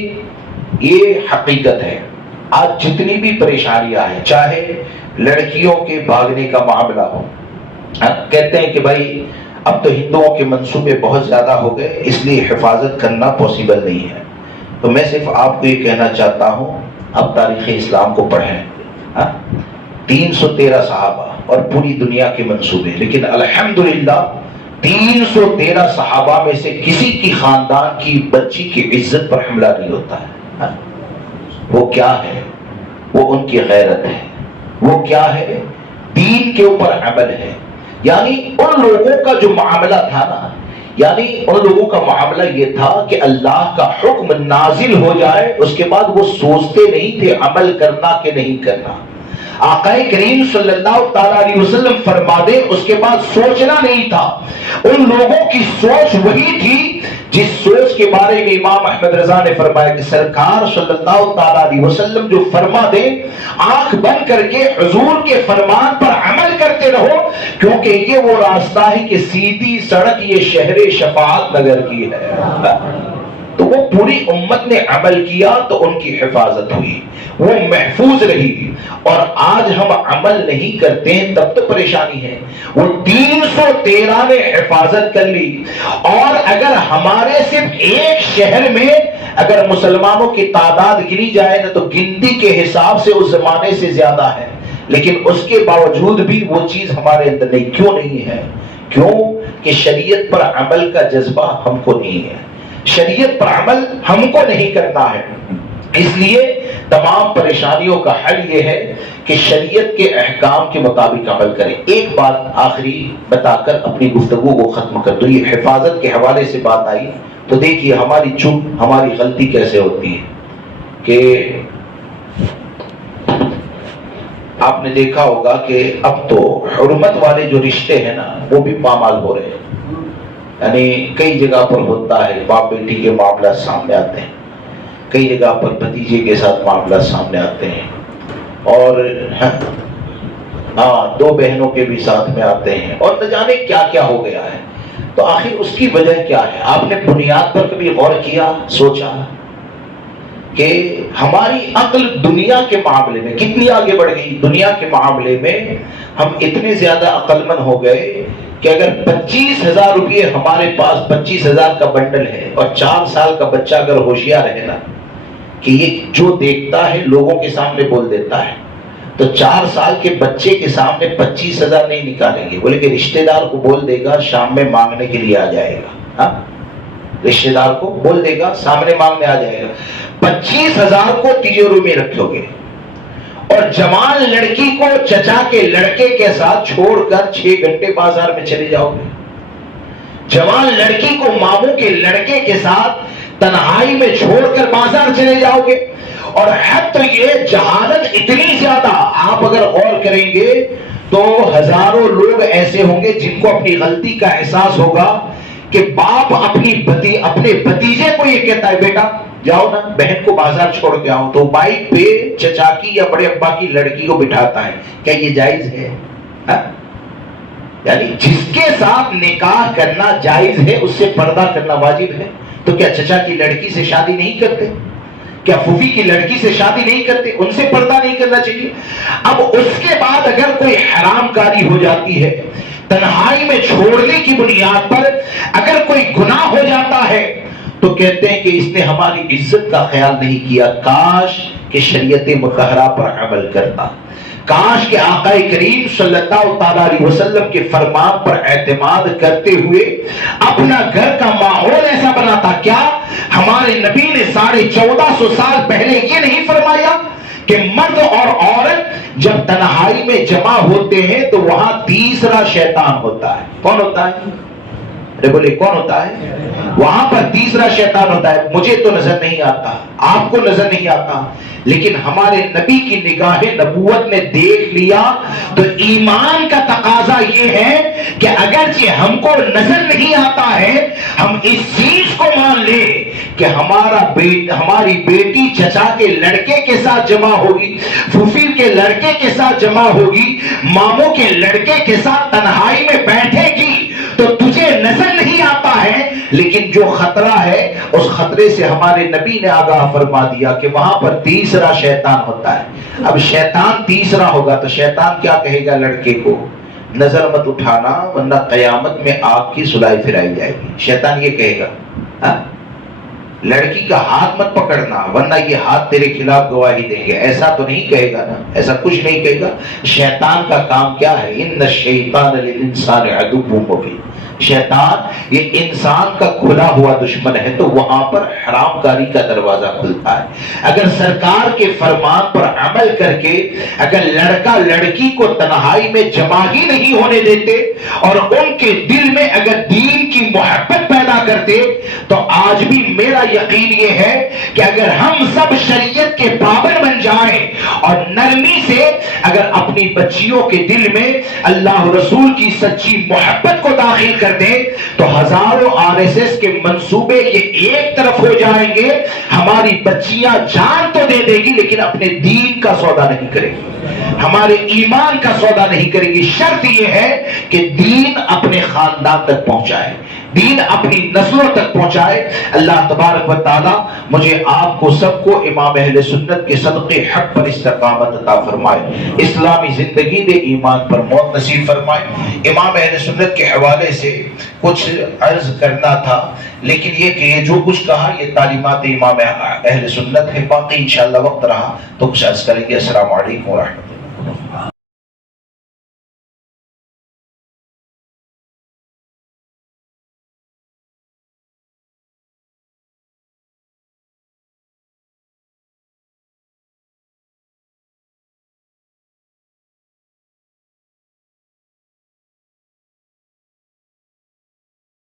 یہ حقیقت ہے، آج جتنی بھی پریشانیاں ہیں، چاہے لڑکیوں کے بھاگنے کا معاملہ ہو، کہتے ہیں کہ بھائی اب تو ہندوؤں کے منصوبے بہت زیادہ ہو گئے، اس لیے حفاظت کرنا پاسبل نہیں ہے، تو میں صرف آپ کو یہ کہنا چاہتا ہوں، اب تاریخ اسلام کو پڑھیں، 313 صحابہ اور پوری دنیا کے منصوبے، لیکن الحمدللہ 313 صحابہ میں سے کسی کی خاندان کی بچی کی عزت پر حملہ نہیں ہوتا ہے۔ وہ کیا ہے؟ وہ ان کی غیرت ہے، وہ کیا ہے؟ دین کے اوپر عمل ہے۔ یعنی ان لوگوں کا جو معاملہ تھا نا، یعنی ان لوگوں کا معاملہ یہ تھا کہ اللہ کا حکم نازل ہو جائے، اس کے بعد وہ سوچتے نہیں تھے عمل کرنا کہ نہیں کرنا۔ آقا کریم صلی اللہ تعالی علیہ وسلم فرما دے، اس کے بعد سوچنا نہیں تھا۔ ان لوگوں کی سوچ وہی تھی جس سوچ کے بارے میں امام احمد رضا نے فرمایا کہ سرکار صلی اللہ تعالی علیہ وسلم جو فرما دے، آنکھ بند کر کے حضور کے فرمان پر عمل کرتے رہو، کیونکہ یہ وہ راستہ ہے کہ سیدھی سڑک یہ شہر شفاعت نگر کی ہے۔ تو وہ پوری امت نے عمل کیا تو ان کی حفاظت ہوئی، وہ محفوظ رہی۔ اور آج ہم عمل نہیں کرتے ہیں تب تو پریشانی ہے۔ وہ 313 نے حفاظت کر لی، اور اگر ہمارے صرف ایک شہر میں اگر مسلمانوں کی تعداد گنی جائے نا تو گنتی کے حساب سے اس زمانے سے زیادہ ہے، لیکن اس کے باوجود بھی وہ چیز ہمارے اندر نہیں۔ کیوں نہیں ہے؟ کیوں کہ شریعت پر عمل کا جذبہ ہم کو نہیں ہے، شریعت پر عمل ہم کو نہیں کرنا ہے۔ اس لیے تمام پریشانیوں کا حل یہ ہے کہ شریعت کے احکام کے مطابق عمل کریں۔ ایک بات آخری بتا کر اپنی گفتگو کو ختم کر دوں۔ یہ حفاظت کے حوالے سے بات آئی تو دیکھیے ہماری چوک، ہماری غلطی کیسے ہوتی ہے کہ آپ نے دیکھا ہوگا کہ اب تو حرمت والے جو رشتے ہیں نا وہ بھی پامال ہو رہے ہیں، یعنی کئی جگہ پر ہوتا ہے باپ بیٹی کے معاملات سامنے آتے ہیں، کئی جگہ پر بھتیجے کے ساتھ معاملات سامنے آتے ہیں، اور دو بہنوں کے بھی ساتھ میں آتے ہیں، اور نہ جانے کیا کیا ہو گیا ہے۔ تو آخر اس کی وجہ کیا ہے؟ آپ نے بنیاد پر کبھی غور کیا، سوچا کہ ہماری عقل دنیا کے معاملے میں کتنی آگے بڑھ گئی؟ دنیا کے معاملے میں ہم اتنے زیادہ عقل مند ہو گئے کہ اگر 25,000 روپئے ہمارے پاس 25,000 کا بنڈل ہے اور 4 سال کا بچہ اگر ہوشیار ہے نا کہ یہ جو دیکھتا ہے لوگوں کے سامنے بول دیتا ہے، تو 4 سال کے بچے کے سامنے 25,000 نہیں نکالیں گے، بولے کہ رشتہ دار کو بول دے گا شام میں مانگنے کے لیے آ جائے گا۔ ہاں، رشتہ دار کو بول دے گا سامنے مانگنے آ جائے گا۔ 25,000 کو تجوروں میں رکھو گے، اور جوان لڑکی کو چچا کے لڑکے کے ساتھ چھوڑ کر 6 گھنٹے بازار میں چلے جاؤ گے۔ جوان لڑکی کو ماموں کے لڑکے کے ساتھ تنہائی میں چھوڑ کر بازار چلے جاؤ گے۔ اور حد تو یہ جہالت اتنی زیادہ، آپ اگر غور کریں گے تو ہزاروں لوگ ایسے ہوں گے جن کو اپنی غلطی کا احساس ہوگا کہ باپ اپنے بھتیجے کو یہ کہتا ہے بیٹا جاؤ نا بہن کو بازار چھوڑ کے آؤ، تو بائک پہ چچا کی یا بڑے ابا کی لڑکی کو بٹھاتا ہے۔ کیا یہ جائز ہے؟ یعنی جس کے ساتھ نکاح کرنا جائز ہے اس سے پردہ کرنا واجب ہے، تو کیا چچا کی لڑکی سے شادی نہیں کرتے؟ کیا پھوپھی کی لڑکی سے شادی نہیں کرتے؟ ان سے پردہ نہیں کرنا چاہیے؟ اب اس کے بعد اگر کوئی حرام کاری ہو جاتی ہے، تنہائی میں چھوڑنے کی بنیاد پر اگر کوئی گناہ ہو جاتا ہے تو کہتے ہیں کہ اس نے ہماری عزت کا خیال نہیں کیا۔ کاش کہ شریعت مطہرہ پر عمل کرتا، کاش کہ آقا کریم صلی اللہ تعالی علیہ وسلم کے فرمان پر اعتماد کرتے ہوئے اپنا گھر کا ماحول ایسا بناتا۔ کیا ہمارے نبی نے 1450 سال پہلے یہ نہیں فرمایا کہ مرد اور عورت جب تنہائی میں جمع ہوتے ہیں تو وہاں تیسرا شیطان ہوتا ہے؟ کون ہوتا ہے؟ ارے بولے کون ہوتا ہے؟ وہاں پر تیسرا شیطان ہوتا ہے. مجھے تو نظر نہیں آتا, آپ کو نظر نہیں آتا, لیکن ہمارے نبی کی نگاہ نبوت نے دیکھ لیا. تو ایمان کا تقاضا یہ ہے کہ اگرچہ ہم کو نظر نہیں آتا ہے, ہم اس چیز کو مان لیں کہ ہماری بیٹی چچا کے لڑکے کے ساتھ جمع ہوگی, پھوپھی کے لڑکے کے ساتھ جمع ہوگی, ماموں کے لڑکے کے ساتھ تنہائی میں بیٹھے گی. تو تجھے نظر نہیں آتا ہے, لیکن جو خطرہ ہے اس خطرے سے ہمارے نبی نے آگاہ فرما دیا کہ وہاں پر تیسرا شیطان ہوتا ہے. اب شیطان تیسرا ہوگا تو شیطان کیا کہے گا لڑکے کو؟ نظر مت اٹھانا ورنہ قیامت میں آگ کی سلائی پھرائی جائے گی. شیطان یہ کہے گا. لڑکی کا ہاتھ مت پکڑنا ورنہ یہ ہاتھ تیرے خلاف گواہی دیں گے. ایسا تو نہیں کہے گا نا, ایسا کچھ نہیں کہے گا. شیطان کا کام کیا ہے؟ ان الشیطان للانسان عدو مبین. شیطان یہ انسان کا کھلا ہوا دشمن ہے, تو وہاں پر حرام کاری کا دروازہ کھلتا ہے. اگر سرکار کے فرمان پر عمل کر کے اگر لڑکا لڑکی کو تنہائی میں جمع ہی نہیں ہونے دیتے اور ان کے دل میں اگر دین کی محبت پیدا کرتے, تو آج بھی میرا یقین یہ ہے کہ اگر ہم سب شریعت کے پابند بن جائیں اور نرمی سے اگر اپنی بچیوں کے دل میں اللہ رسول کی سچی محبت کو داخل کر دیں, تو ہزاروں RSS کے منصوبے یہ ایک طرف ہو جائیں گے. ہماری بچیاں جان تو دے دے گی لیکن اپنے دین کا سودا نہیں کرے گی, ہمارے ایمان کا سودا نہیں کرے گی. شرط یہ ہے کہ دین اپنے خاندان تک پہنچائے, دین اپنی نسلوں تک پہنچائے. اللہ تبارک و تعالی مجھے آپ کو سب کو امام اہل سنت کے صدقے حق پر استقامت عطا فرمائے, اسلامی زندگی دے, ایمان پر موت نصیب فرمائے. امام اہل سنت کے حوالے سے کچھ عرض کرنا تھا, لیکن یہ کہ یہ جو کچھ کہا یہ تعلیمات امام اہل سنت ہے. باقی انشاءاللہ وقت رہا تو کچھ عرض کریں گے. السلام علیکم ورحمۃ اللہ.